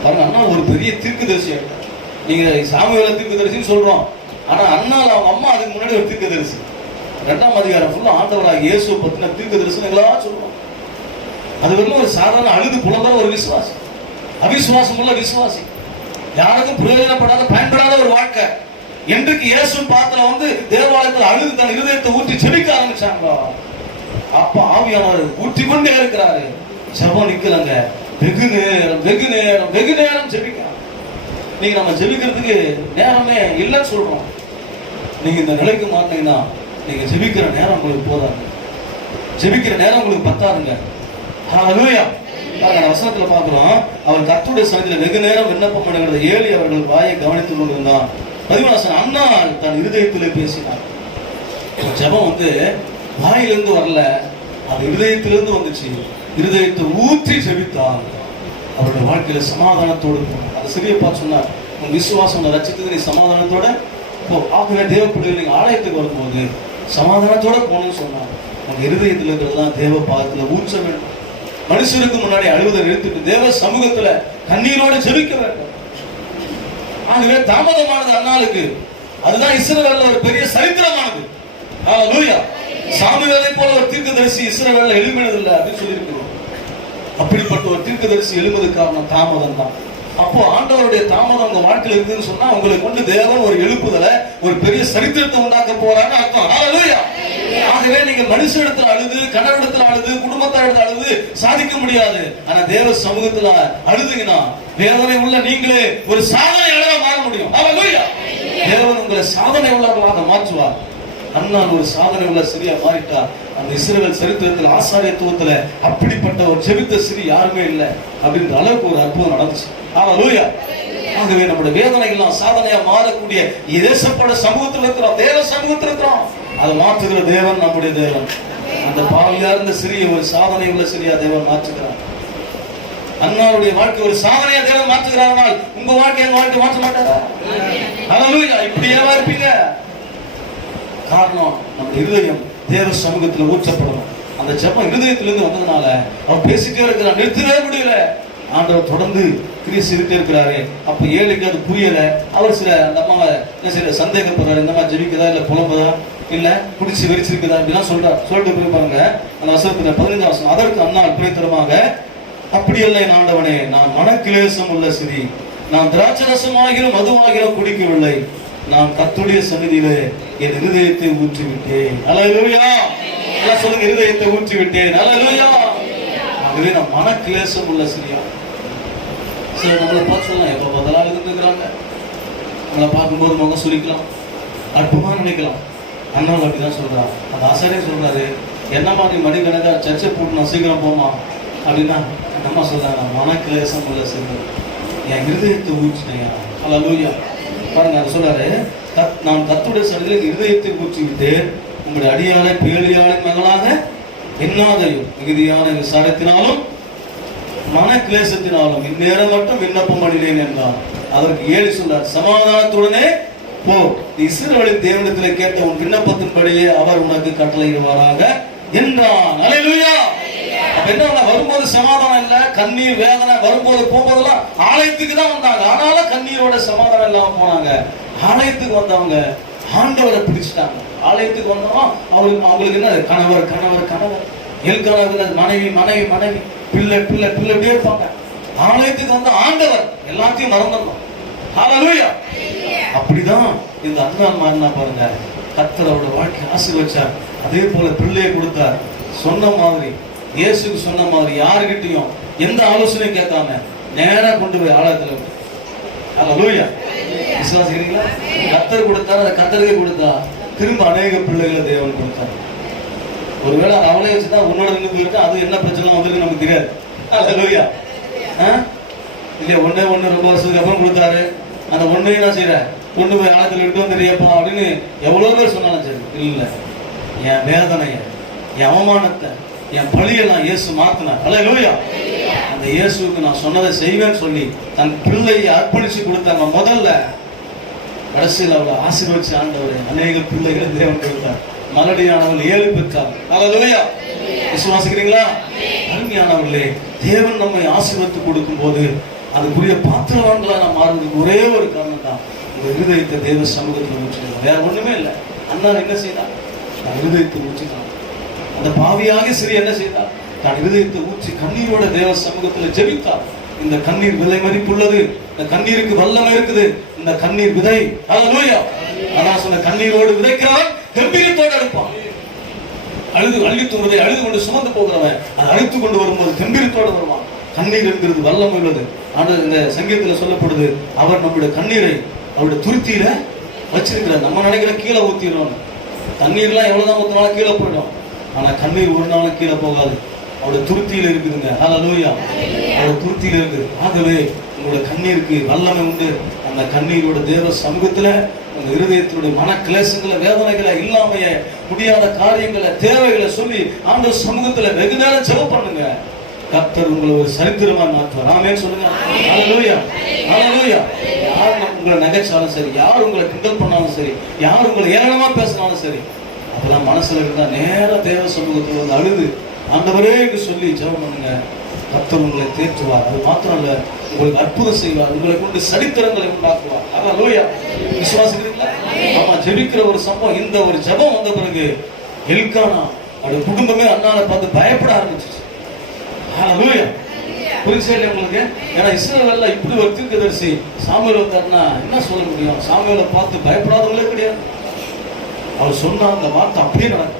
பாருங்க, அண்ணா ஒரு பெரிய தீர்க்கதரிசி. நீங்க சாமுவேல் தீர்க்கதரிசின்னு சொல்றோம், ஆனா அண்ணால அவங்க அம்மா அதுக்கு முன்னாடி ஒரு தீர்க்கதரிசி. 2ஆம் அதிகாரம் ஃபுல்லா ஆண்டவராக இயேசு பத்தின தீர்க்கதரிசனங்களா சொல்றோம். அது வெறும் ஒரு சாதாரண அழுது புலம்புற ஒரு விசுவாசி, அவிசுவாசம் உள்ள விசுவாசி, யாருக்கும் பிரயோஜனப்படாத பயன்படாத ஒரு வாழ்க்கை. என்றைக்கு இயேசுவின் பாத்திரம் வந்து தேவாலயத்தில் அழுது தன் இருதயத்தை ஊற்றி ஜெபிக்க ஆரம்பிச்சாங்களோ, அப்ப ஆவியானவர் ஊற்றி கொண்டே இருக்கிறாரு. ஜெபம் நிக்கலங்க. வெகு நேரம் வெகு நேரம் வெகு நேரம் ஜெபிக்க. நீங்க நம்ம ஜெபிக்கிறதுக்கு நேரமே இல்லைன்னு சொல்றோம். நீங்க இந்த நிலைக்கு மாட்டீங்கன்னா நீங்க ஜெபிக்கிற நேரம் உங்களுக்கு போதாது, ஜெபிக்கிற நேரம் உங்களுக்கு பத்தாதுங்க. ஹல்லேலூயா. வசனத்துல பாக்குறோம், அவன் கர்த்தருடைய சன்னதியில வெகு நேரம் விண்ணப்பம் பண்ணுகிறது. ஏழி அவர்கள் வாயை கவனித்துக் கொண்டிருந்தான். 17 அண்ணாள் தன் இருதயத்திலே பேசினார். ஜெபம் வந்து வாயிலிருந்து வரல, அது இருதயத்திலிருந்து வந்துச்சு. இருதயத்தை ஊற்றி ஜெபித்தார். அவருடைய வாழ்க்கையில சமாதானத்தோடு போனார். அது சிறியப்பா சொன்னார், உன் விசுவாசம் ரட்சித்தது, நீ சமாதானத்தோட போ. ஆகவே தேவ பிள்ளைகள் நீங்க ஆலயத்துக்கு வரும்போது சமாதானத்தோட போகணும்னு சொன்னார். உங்க இருதயத்தில் இருக்கிறதெல்லாம் தேவ பாதத்துல ஊற்ற வேண்டும். மனுஷருக்கு முன்னாடி அழுவதை நிறுத்திட்டு தேவ சமூகத்துல கண்ணீரோடு ஜெபிக்க வேண்டும். ஆகவே தாமதமானது அண்ணாளுக்கு, அதுதான் இஸ்ரவேல்ல ஒரு பெரிய சரித்திரமானது. ஹல்லேலூயா. சாமுவேலை போல ஒரு தீர்க்கதரிசி இஸ்ரவேல்ல எழும்பினதில்லை அப்படின்னு சொல்லியிருக்கிறோம். அப்படிப்பட்ட ஒரு தீர்க்கதரிசி எழும்பது காரணம் தாமதம் தான். அப்போ ஆண்டவருடைய தாமதம் உங்க வாழ்க்கையில் இருக்குன்னு சொன்னா உங்களை கொண்டு தேவன் ஒரு எழுப்புதலை, ஒரு பெரிய சரித்திரத்தை உண்டாக்க போறான்னு அர்த்தம். ஹல்லேலூயா. ஆகவே நீங்க மனுஷனிடத்தில் அழுது, கணவனிடத்தில் அழுது, குடும்பத்தாரிடத்தில் அழுது சாதிக்க முடியாது. ஆனா தேவ சமூகத்துல அழுதுங்கன்னா வேதனை உள்ள நீங்களே ஒரு சாதனையாளராக மாற முடியும். ஹல்லேலூயா. தேவன் உங்களை சாதனை உள்ளவர்களாக மாற்றுவார். அண்ணால் ஒரு சாதனை உள்ள சிறியா மாறிட்டா. அந்த இஸ்ரவேல் சரித்திரத்தில் ஆசாரியத்துவத்துல அப்படிப்பட்ட ஒரு ஜெபித்த சிறி யாருமே இல்லை அப்படின்ற அளவுக்கு ஒரு அற்புதம் நடந்துச்சு. ஹல்லேலூயா. ஆகவே நம்முடைய வேதனைகள் சாதனையா மாறக்கூடிய தேசப்பட சமூகத்தில் இருக்கிறோம், தேவ சமூகத்தில் இருக்கிறோம். அதை மாற்றுகிற தேவன் நம்முடைய தேவன். அந்த பாவியா இருந்த சிறிய ஒரு சாதனை உள்ள சிறியா தேவன் மாற்றுகிறார். அண்ணாவுடைய வாழ்க்கை ஒரு சாதனையா தேவன் மாற்றுகிறார். உங்க வாழ்க்கை எங்க வாழ்க்கை மாற்ற மாட்டாரா? ஹல்லேலூயா. இப்படியே இருப்பீங்க. காரணம் நம்ம இருதயம் தேவ சமூகத்தில் ஊற்றப்படணும். அந்த ஜெபம் இருதயத்திலிருந்து வந்ததுனால அவன் பேசிட்டே இருக்கிறான், நிறுத்தவே முடியல. ஆண்டவர் தொடர்ந்து கிரியை செய்துட்டே இருக்கிறாரு. அப்ப ஏழுக்கு அது புரியல. அவர் சில அந்த அம்மாவை என்ன செய்யற சந்தேகப்படுறாரு, இந்த மாதிரி ஜெபிக்குதா இல்ல புலம்புதா இல்ல குடிச்சு வெறிச்சிருக்குதா அப்படிலாம் சொல்லிட்டு போய் பாருங்க அந்த வசனத்துல 15 வசனம். அதற்கு அன்னாள் பிரேத்தரமாக, அப்படியல்ல என் ஆண்டவனே, நான் மனக்கிலேசம் உள்ள சிறி, நான் திராட்சரசமாகிலும் மதுவாகிலும் குடிக்கவில்லை, நான் கர்த்தருடைய சந்நிதியிலே என் இருதயத்தை ஊற்றி விட்டேன். அல்லேலூயா. எல்லாம் சொல்லுங்க, இருதயத்தை ஊற்றி விட்டேன். அல்லேலூயா. ஆகவே நான் மனக்கிலேசம் உள்ள சிறியா. சில நம்மளை பார்த்து சொல்லலாம், எப்ப பதிலாக இருந்துக்கிறாங்க, நம்மளை பார்க்கும்போது முகம் சுரிக்கலாம், அற்புதமா நினைக்கலாம். அண்ணாவில் அப்படிதான் சொல்றா. அந்த ஆசாரியே சொல்றாரு, என்னம்மா நீ மடிக்கணக்கா சர்ச்சை போட்டு சீக்கிரம் போமா அப்படின்னா, நம்ம சொல்றாங்க, மனக்கிலேசம் உள்ள சிறு, என் இருதயத்தை ஊற்றினையா. அல்லேலூயா. பாருங்க, அது சொல்றாரு, நான் கர்த்தருடைய சந்நிதியில் இருதயத்தை ஊற்றி விட்டேன், உங்களுடைய அடியாளை பேலியாளின் மகளாக எண்ணாதையும் மிகுதியான விசாரத்தினாலும் மன கிளேசத்தினாலும் இந்நேரம் மட்டும் விண்ணப்பம் பண்ணினேன் என்றார். அதற்கு ஏழு சொல்றார், சமாதானத்துடனே போ, இஸ்ரவேலின் தேவனிடத்தில் கேட்ட உன் விண்ணப்பத்தின்படியே அவர் உனக்கு கட்டளையிடுவாராக என்றான். அல்லேலூயா. அப்ப என்ன வரும்போது சமாதானம் இல்ல, கண்ணீர் வேதனை வரும்போது போகும்போதெல்லாம் ஆலயத்துக்கு தான் வந்தாங்க. ஆனாலும் கண்ணீரோட சமாதானம் இல்லாம போனாங்க. ஆலயத்துக்கு வந்தவங்க ஆண்டவரை பிடிச்சிட்டாங்க. ஆலயத்துக்கு வந்தோம், அவங்களுக்கு என்ன கணவர் கணவர் கணவர், எல்கான மனைவி மனைவி மனைவி, பிள்ளை பிள்ளை பிள்ளை இப்படியே இருப்பாங்க. ஆலயத்துக்கு வந்து ஆண்டவர் எல்லாத்தையும் மறந்துடணும். ஹல்லேலூயா. அப்படிதான் இந்த அண்ணாள் மாறினா பாருங்க. கர்த்தர் அவரோட வாழ்க்கை ஆசீர்வதிச்சார். அதே போல பிள்ளையை கொடுத்தார். சொன்ன மாதிரி, இயேசுக்கு சொன்ன மாதிரி, யாருகிட்டையும் எந்த ஆலோசனையும் கேட்காம நேரா கொண்டு போய் ஆலயத்துல. ஹல்லேலூயா. விசுவாசிக்கிறீங்களா? கர்த்தர் கொடுத்தார், அதை கர்த்தருக்கே கொடுத்தா திரும்ப அநேக பிள்ளைகளை தேவன் கொடுத்தார். ஒருவேளை அவளே வச்சுதான் உன்னோட நின்று போயிருக்கா, அது என்ன பிரச்சனை வந்திருக்கு நமக்கு தெரியாது. ஹல்லேலூயா. இல்லையா, ஒண்ணு ரொம்ப வருஷத்துக்கு அப்புறம் கொடுத்தாரு. அந்த ஒன்னையும் என்ன செய்யற, கொண்டு போய் ஆழத்துல விட்டு வந்துடுறியப்பா அப்படின்னு எவ்வளவு பேர் சொன்னாலும் சரி, இல்ல, என் வேதனைய, என் அவமானத்தை, என் பழியெல்லாம் இயேசு மாத்தினார். ஹல்லேலூயா. அந்த இயேசுக்கு நான் சொன்னதை செய்வேன்னு சொல்லி தன் பிள்ளையை அர்ப்பணிச்சு கொடுத்தாங்க. முதல்ல கடைசியில் அவளை ஆசீர்வதிச்சு ஆண்டவரை அநேக பிள்ளைகளை தேவன் கொடுத்தார். மலடியானவர்கள் 7 பெற்றார். ஹல்லேலூயா. விசுவாசிக்கிறீங்களா? அருமையானவர்களே, தேவன் நம்மை ஆசீர்வதித்து கொடுக்கும் போது அதுக்குரிய பாத்திரவான்களா நாம் மாறுவதற்கு ஒரே ஒரு காரணம் தான், இந்த இருதயத்தை தேவ சமூகத்தில் ஊற்றினார். வேற ஒண்ணுமே இல்லை. அண்ணா என்ன செய்தார்? நான் இருதயத்தை ஊற்றினான். அந்த பாவியாக சரி என்ன செய்தார்? தான் இருதயத்தை ஊற்றி கண்ணீரோட தேவ சமூகத்தில் ஜெபித்தார். இந்த கண்ணீர் விலை மதிப்புள்ளது, இந்த கண்ணீருக்கு வல்லமை இருக்குது, இந்த கண்ணீர் விதை. ஹல்லேலூயா. அதான் சொன்ன, கண்ணீரோடு விதைக்கிறவன் கம்பீரத்தோடு எடுப்பான். அழுது தூங்குவதை அழுது கொண்டு சுமந்து போகிறவன் அதை அழைத்து கொண்டு வரும்போது கம்பீரத்தோடு வருவான். கண்ணீர் என்கிறது வல்லமை உள்ளது. ஆனால் இந்த சங்கீதத்தில் சொல்லப்படுது, அவர் நம்முடைய கண்ணீரை அவருடைய துருத்தியில வச்சிருக்கிறார். நம்ம நினைக்கிற கீழே ஊத்திடுறோம். தண்ணீர்லாம் எவ்வளவுதான் ஊத்தினாலும் கீழே போயிடும். ஆனா கண்ணீர் ஒரு நாளும் கீழே போகாது. அவருடைய துருத்தியில இருக்குதுங்க. ஹல்லேலூயா. அவருடைய துருத்தியில இருக்குது. ஆகவே உங்களுடைய கண்ணீருக்கு வல்லமை உண்டு. அந்த கண்ணீரோட தேவ சமூகத்துல உங்க இருதயத்தினுடைய மன கிளேசங்களை, வேதனைகளை, இல்லாமைய முடியாத காரியங்களை, தேவைகளை சொல்லி ஆண்டவர் சமூகத்துல வெகு நேரம் ஜெபம் பண்ணுங்க. கர்த்தர் உங்களை ஒரு சரித்திரமா மாற்றுவார். ஆமென் சொல்லுங்க. ஹல்லேலூயா. ஹல்லேலூயா. யார் உங்களை நகைச்சாலும் சரி, யார் உங்களை கிண்டல் பண்ணாலும் சரி, யார் உங்களை ஏளனமா பேசினாலும் சரி, அதெல்லாம் மனசுல இருந்தா நேர தேவ சமூகத்தில் வந்து அழுது ஆண்டவரே என்று சொல்லி ஜெபம் பண்ணுங்க. கர்த்தர் உங்களை தேற்றுவார். அது மாத்திரம் இல்ல, உங்களுக்கு அற்புதம் செய்வார். உங்களை கொண்டு சரித்திரங்களை உண்டாக்குவார். ஹல்லேலூயா. விசுவாசிக்கிறீங்களா? ஆமா. ஜெபிக்கிற ஒரு சம்பவம், இந்த ஒரு ஜெபம் வந்த பிறகு எல்கானா அவருடைய குடும்பமே அண்ணாவை பார்த்து பயப்பட ஆரம்பிச்சிச்சு. ஹல்லேலூயா. புரிஞ்சு உங்களுக்கு? ஏன்னா இஸ்ரவேல்ல இப்படி ஒரு தீர்க்கதரிசி சாமுவேல் வந்தாருன்னா என்ன சொல்ல முடியும்? சாமுவேலை பார்த்து பயப்படாதவங்களே கிடையாது. அவர் சொன்ன அந்த வார்த்தை அப்படியே நடக்கும்.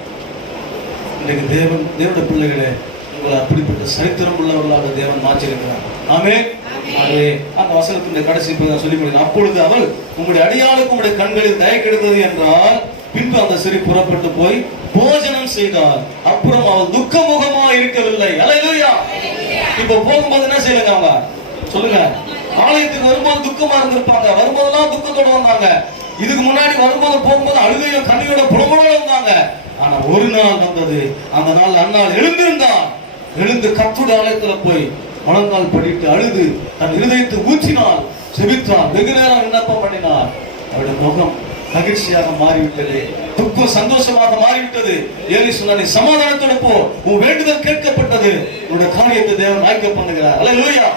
இன்றைக்கு தேவனுடைய பிள்ளைகளே, உங்களை அப்படிப்பட்ட சரித்திரம் உள்ளவர்களாக தேவன் மாற்றிருக்கிறார். ஆமென். ஆகவே அந்த வசனத்தின் கடைசி சொல்லி முடியும். அப்பொழுது அவள், உங்களுடைய அடியாளுக்கு உங்களுடைய கண்களில் தயை கிடைத்தது என்றால், பின்பு அந்த சிறு புறப்பட்டு போய் போஜனம் செய்தார். அப்புறம் அவள் துக்கமுகமா இருக்கவில்லை. அல்லேலூயா. இப்ப போகும்போது என்ன செய்யலங்க அவங்க? சொல்லுங்க. ஆலயத்துக்கு வரும்போது துக்கமா இருந்திருப்பாங்க. வரும்போதெல்லாம் துக்கத்தோட வந்தாங்க. இதுக்கு முன்னாடி வரும்போது போகும்போது அழுகையும் கண்ணீரோட புலம்பலோட வந்தாங்க. ஆனா ஒரு நாள் வந்தது. அந்த நாள் அன்னாள் எழுந்திருந்தான். எழுந்து கர்த்தருடைய ஆலயத்துல போய் முழங்கால் படிட்டு அழுது தன் இருதயத்தை ஊற்றினாள், செபித்தாள், வெகு நேரம் விண்ணப்பம் பண்ணினாள். அவருடைய முகம் மகிழ்ச்சியாக மாறிவிட்டது. துக்கம் சந்தோஷமாக மாறிவிட்டது. ஏலி சொன்னார், நீ சமாதானத்தோட போ, உன் வேண்டுதல் கேட்கப்பட்டது, உன்னுடைய காரியத்தை தேவன் வாய்க்க பண்ணுகிறார். அல்லேலூயா.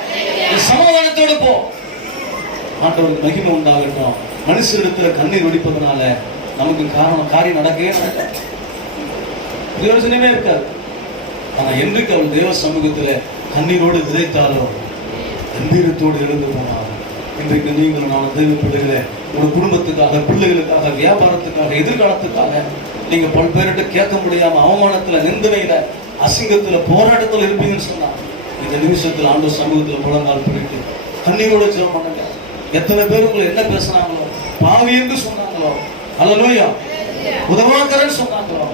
சமாதானத்தோடு போ. ஆண்டவருக்கு மகிமை உண்டாகட்டும். மனுஷரிடத்துல கண்ணீர் வெடிப்பதனால நமக்கு காரியம் நடக்கவே நடக்காது, பிரயோஜனமே இருக்காது. ஆனா என்றைக்கு அவள் தேவ சமூகத்துல கண்ணீரோடு விதைத்தாலோ கம்பீரத்தோடு எழுந்து போனாலும், இன்றைக்கு நீங்களும் நான் தேவைப்படுகிற ஒரு குடும்பத்துக்காக, பிள்ளைகளுக்காக, வியாபாரத்துக்காக, எதிர்காலத்துக்காக நீங்க பல்வேறு கேட்க முடியாம அவமானத்துல, நிந்தனையில, அசிங்கத்துல, போராட்டத்துல இருப்பீங்கன்னு சொன்னா இந்த நிமிஷத்துல ஆண்டவர் சமூகத்துல முழங்கால் பிடித்து கண்ணீரோட ஜெபம் பண்ணுங்க. எத்தனை பேர் உங்களை என்ன பேசுனாங்களோ, பாவி என்று சொன்னாங்களோ, அல்லேலூயா, உதவாக்கரன்னு சொன்னாங்களோ,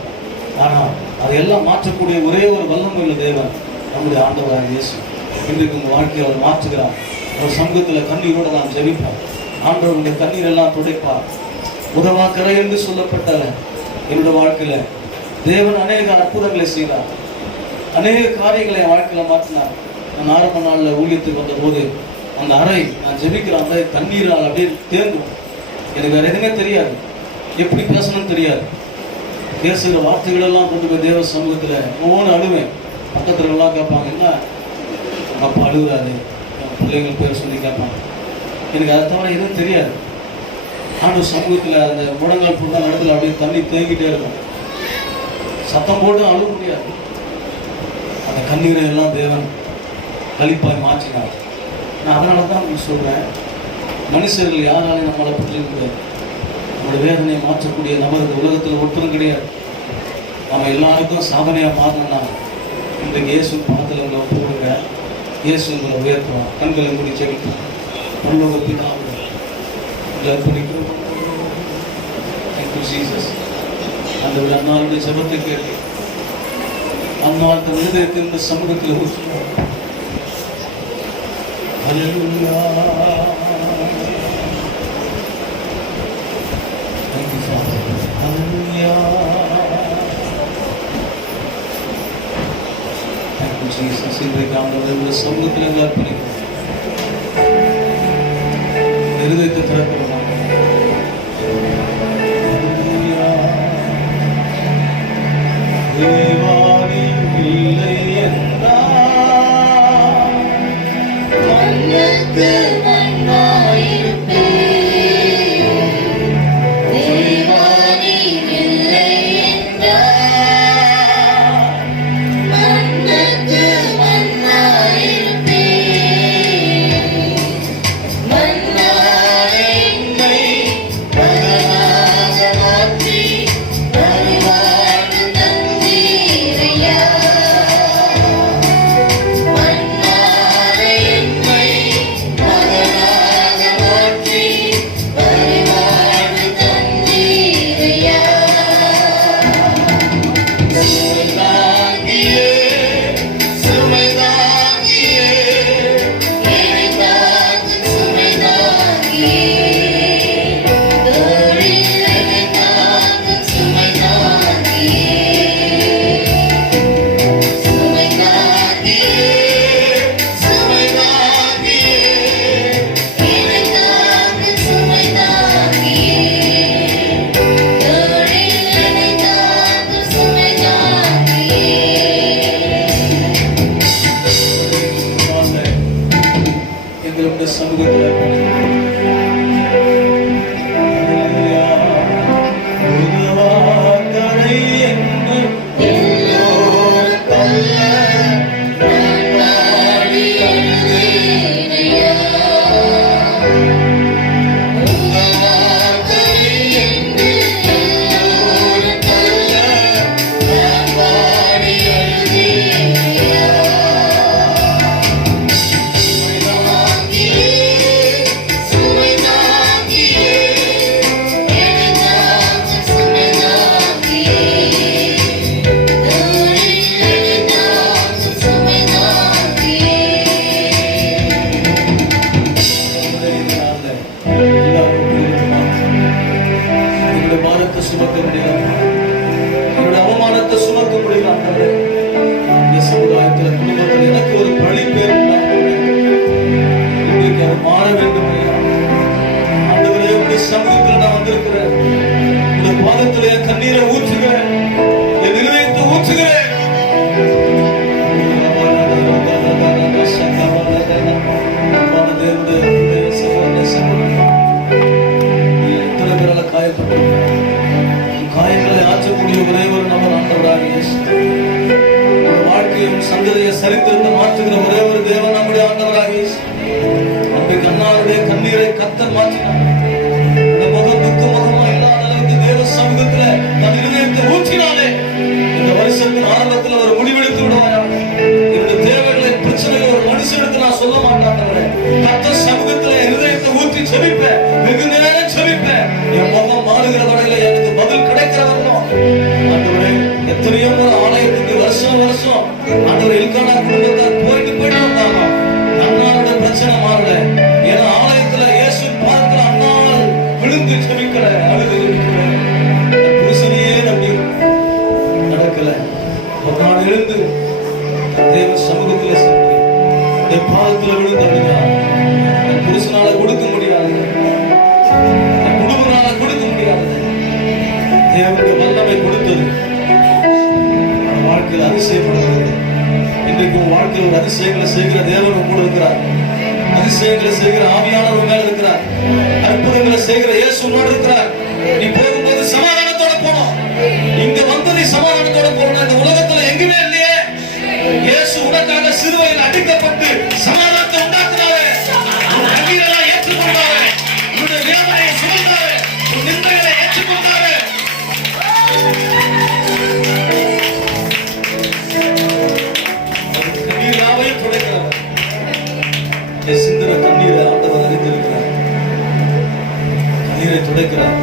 ஆனா அதையெல்லாம் மாற்றக்கூடிய ஒரே ஒரு வல்லமையுள்ள தேவன் நம்முடைய ஆண்டவராக இயேசு. இன்றைக்கு உங்க வாழ்க்கையை அவர் மாற்றுகிறார். அவர் சமூகத்துல கண்ணீரோட நாம் ஜெபிப்போம். ஆண்டவருடைய கண்ணீர் எல்லாம் துடைப்பார். உதவாக்கரை என்று சொல்லப்பட்ட என்னுடைய வாழ்க்கையில தேவன் அநேக அற்புதங்களை செய்தார், அநேக காரியங்களை என் வாழ்க்கையில மாற்றினார். நான் ஆரம்ப நாளில் ஊழியத்துக்கு வந்த போது அந்த அறை, நான் ஜெபிக்கிற அந்த தண்ணீரால் அப்படியே தேர்ந்தோம். எனக்கு வேற எதுவுமே தெரியாது, எப்படி பேசணும்னு தெரியாது. பேசுகிற வார்த்தைகள் எல்லாம் கொண்டு போய் தேவ சமூகத்துல ஒவ்வொன்று அழுவேன். பக்கத்துல எல்லாம் கேட்பாங்க, என்ன அப்பா அழுகுறாரு, பிள்ளைங்கள் பேர் சொல்லி கேட்பாங்க. எனக்கு அதை தவிர எதுவும் தெரியாது. ஆண்டு சமூகத்துல அந்த முழங்கால் புண்ணால் இடத்துல அப்படியே தண்ணி தேங்கிட்டே இருக்கும். சத்தம் போட்டு அழுக முடியாது. அந்த கண்ணீரை எல்லாம் தேவன் கழிப்பாய் மாற்றினார். நான் அதனால தான் உங்களுக்கு சொல்றேன், மனுஷர்கள் யாராலையும் நம்மளை புரிஞ்சுக்க முடியாது. நம்மளுடைய வேதனையை மாற்றக்கூடிய நபர் இந்த உலகத்தில் ஒருத்தரும் கிடையாது. நம்ம எல்லாருக்கும் சாதனையாக மாறணும்னா இன்றைக்கு இயேசு பணத்தில் உங்களை போடுங்க, இயேசு உங்களை உயர்த்துவோம். கண்களை மூடி ஜெபிப்போம். பரலோக பிதாவே, உங்களை அர்ப்பணிக்கிறோம். அந்த ஒரு அண்ணாளுடைய ஜெபத்தை கேட்டு அண்ணாள் தன் விருதயத்தில் இந்த சமூகத்தில் ஊற்றுவோம். ஹல்லேலூயா. Thank you, Father. Hallelujah. Thank you, Jesus. இன்றைக்கு ஆண்டவருடைய சமூகத்தில் எங்களை அர்ப்பணிக்கிறோம். இருதயத்தை திறக்கிறோம். தேவானி இல்லை என்றால் மண்ணுக்கு கண்ணீரை ஊற்றுகிறேன், என் இதயத்தை ஊற்றுகிறேன். இருதயத்திலிருந்து மாற்றுகிற ஒரே ஒரு தேவன் நம்முடைய ஆண்டவராக அன்றைக்கு அண்ணாவுடைய கண்ணீரை கர்த்தர் மாற்றினார். இந்த முகம் துக்க முகமா இல்லாத அளவுக்கு தேவ சமூகத்துல தன் இருதயத்தை ஊற்றினாலே இந்த வருஷத்தின் ஆரம்பத்தில் ஒரு முடிவெடுத்து விடுவாயா? என்னுடைய தேவைகளை பிரச்சனைகளை ஒரு மனுஷனுக்கு நான் சொல்ல மாட்டாங்க. கர்த்தர் சமூகத்துல இருதயத்தை ஊற்றி செபிப்பேன், வெகு நேரம் செபிப்பேன். என் முகம் மாறுகிற வரையில எனக்கு பதில் கிடைக்கிற வரணும். ஆண்டவரே, எத்தனையோ ஒரு ஆலயத்துக்கு வருஷம் வருஷம் ஆண்டவர் இல்கானா குடும்பத்தார் போயிட்டு வந்தாங்க. அண்ணாவோட பிரச்சனை மாறல. ஏன்னா ஆலயத்துல இயேசு பாதத்துல அண்ணால் விழுந்து செபிக்கல, அழுது செபிக்கல. புருஷனையே நம்பி நடக்கல. ஒரு நாள் எழுந்து தேவ சமூகத்துல சென்று பாதத்துல விழுந்து அழுகிறார். என் புருஷனால கொடுக்க முடியாது, என் குடும்பனால கொடுக்க முடியாது. தேவனுடைய வல்லமை கொடுத்தது வாழ்க்கையில் அதிசயப்படுகிறது. இன்றைக்கு வாழ்க்கையில் ஒரு அதிசயங்களை செய்கிற தேவன் கூட இருக்கிறார். அதிசயங்களை செய்கிற ஆவியானவர் மேல இருக்கிறார். அற்புதங்களை செய்கிற இயேசு உன்னோடு இருக்கிறார். நீ போகும்போது சமாதானத்தோட போனோம். இங்க வந்து நீ சமாதானத்தோட போகணும். இந்த உலகத்துல எங்குமே இல்லையே. இயேசு உனக்காக சிலுவையில் அடிக்கப்பட்டு சமாதானத்தை உண்டாக்குனாரு. கண்ணீரெல்லாம் ஏற்றுக்கொண்டாரு. உன்னுடைய வேதனையை சுமந்தாரு. உன் நிந்தைகளை ஏற்றுக்கொண்டாரு. கண்ணீராவையும் துடைக்கிறார். சிந்தன கண்ணீரை ஆண்டவர் அறிந்திருக்கிறார். கண்ணீரை துடைக்கிறார்.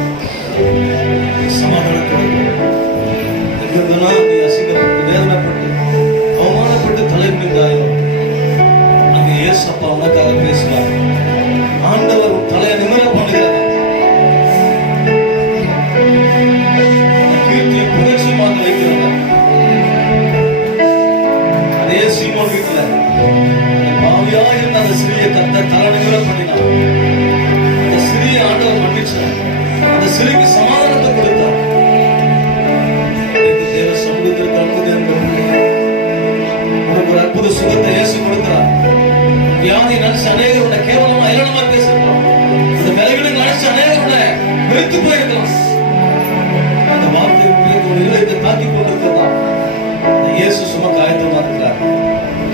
சமாதானத்தோடு எங்கெங்கெல்லாம் நீ அசிங்கப்பட்டு வேதனைப்பட்டு அவமானப்பட்டு தலை நின்றாயோ அங்கே இயேசப்பா உனக்காக பேசுவார். ஆண்டவர் உன் தலையை நிமிர பண்ணுகிறார். கீர்த்தி புகழ்ச்சியமாக வைக்கிறார். அதே சீமோன் வீட்டுல பாவியா இருந்த அந்த சிறிய கர்த்தர் தலை நிமிர பண்ணினார். அந்த சிறிய ஆண்டவர் மன்னிச்சார். அந்த சிறிக்கு சமாதானத்தை கொடுத்தார். தேவ சமூகத்திற்கு உனக்கு ஒரு அற்புத சுகத்தை இயேசு கொடுக்கிறார். வியாதி நினைச்சு அநேகர் உன்னை கேவலமா ஏளனமா பேசிருக்கலாம். அந்த விலைகளை நினைச்சு அநேகர் உன்னை வெறுத்து போயிருக்கலாம். அந்த வார்த்தை ஒரு இதயத்தை தாக்கி கொண்டிருக்கிறதா இயேசு சுமக்க ஆயத்தமா இருக்கிறார்.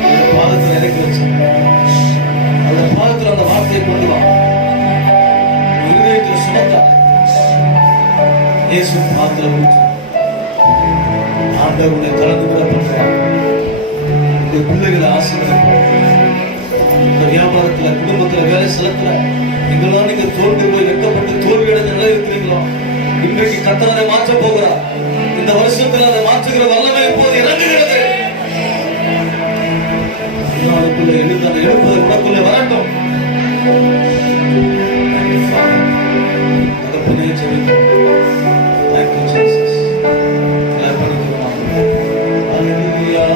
அந்த பாதத்தில் இறக்கி வச்சு அந்த பாதத்தில் அந்த வார்த்தையை கொண்டு வா. இருதயத்தில் சுமத்தா இயேசு பாதத்தில் ஆண்டவருடைய கலந்து விட பண்றார். உங்க பிள்ளைகளை ஆசீர்வதிப்பார். இந்த வியாபாரத்துல குடும்பத்துல வேலை செலத்துல எங்கெல்லாம் நீங்க தோல்வி போய் வெட்கப்பட்டு தோல்வியடைந்த நிலை இருக்கிறீங்களோ இன்றைக்கு கர்த்தர் அதை மாற்ற போகிறார். இந்த வருஷத்துல அதை மாற்றுகிற வல்லமை இப்போது இறங்குகிறது. எழுந்து அந்த எழுப்பதை உனக்குள்ளே வரட்டும். தகப்பனே ஜெபிக்கிறோம். Thank you Jesus. Hallelujah.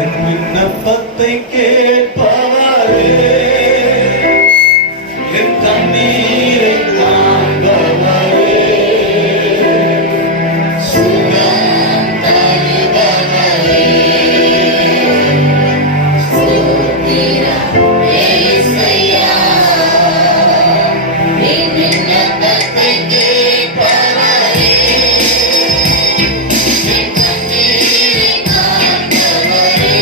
என் விண்ணப்பத்தை கேட்பவரே, என் கண்ணீரை காண்பவரே, சுகம் தருபவரே, ஸ்தோத்திரம் இயேசுவே. என் விண்ணப்பத்தை கேட்பவரே, என் கண்ணீரை காண்பவரே,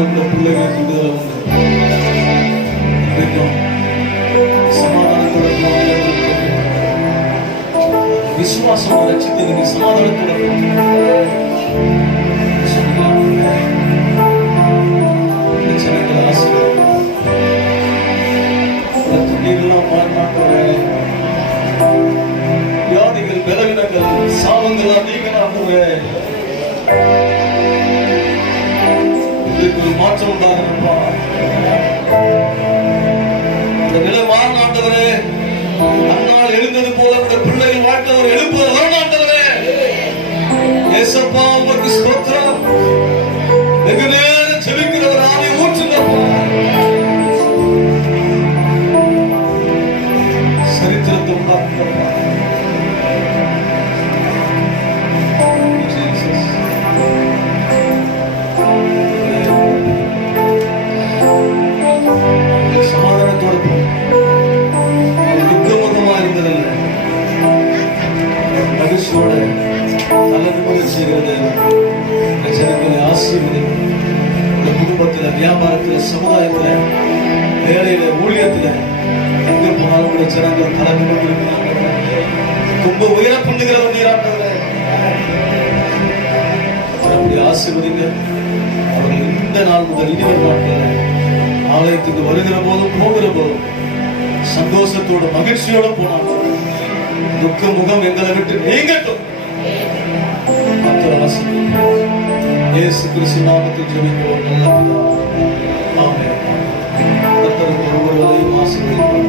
இருக்கிற பிள்ளைகளுக்கு விடுதலை உண்டு. இன்றைக்கும் சமாதானத்தோட விசுவாசம் ரட்சித்ததுக்கு சமாதானத்தோட பிரச்சனைகளை ஆசீர்வாதம் தண்ணீரெல்லாம் மாற்றாங்க. வியாதிகள், பலவீனங்கள், சாபங்கள் நீங்களாகவே ஒரு மாற்றம் உண்டாகிறப்பா. இந்த நிலை மாறணும் ஆண்டவரே. அந்நாள் எழுந்தது போல உடைய பிள்ளைகள் வாழ்க்கை ஒரு எழுப்புதல் வரணும் ஆண்டவரே. ஏசப்பா உமக்கு ஸ்தோத்திரம். வெகு நேரம் ஜெபிக்கிற ஒரு ஆவியை ஊற்றுங்கப்பா. சரித்திரத்தை உண்டாக்குங்கப்பா. குடும்பத்தில், வியாபாரத்தில், சமுதாயத்தில், வேலையில, ஊழியத்தில் எங்க போனாலும் உடைய ஜனங்கள் தலைமை ரொம்ப உயர பண்ணுகிறவர் நீராட்டவரே. அப்படி ஆசீர்வதிங்க. அவர்கள் இந்த நாள் முதல் இனி வரும் நாட்கள் ஆலயத்துக்கு வருகிற போதும் போகிற போதும் சந்தோஷத்தோட மகிழ்ச்சியோட போனாங்க. துக்க முகம் எங்களை விட்டு நீங்கட்டும். இயேசு கிறிஸ்து நாமத்தில் ஜெபிக்கிறோம் நல்ல பிதாவே. ஆமென். கர்த்தர் ஒருவரையும் ஆசீர்வதிப்பார்.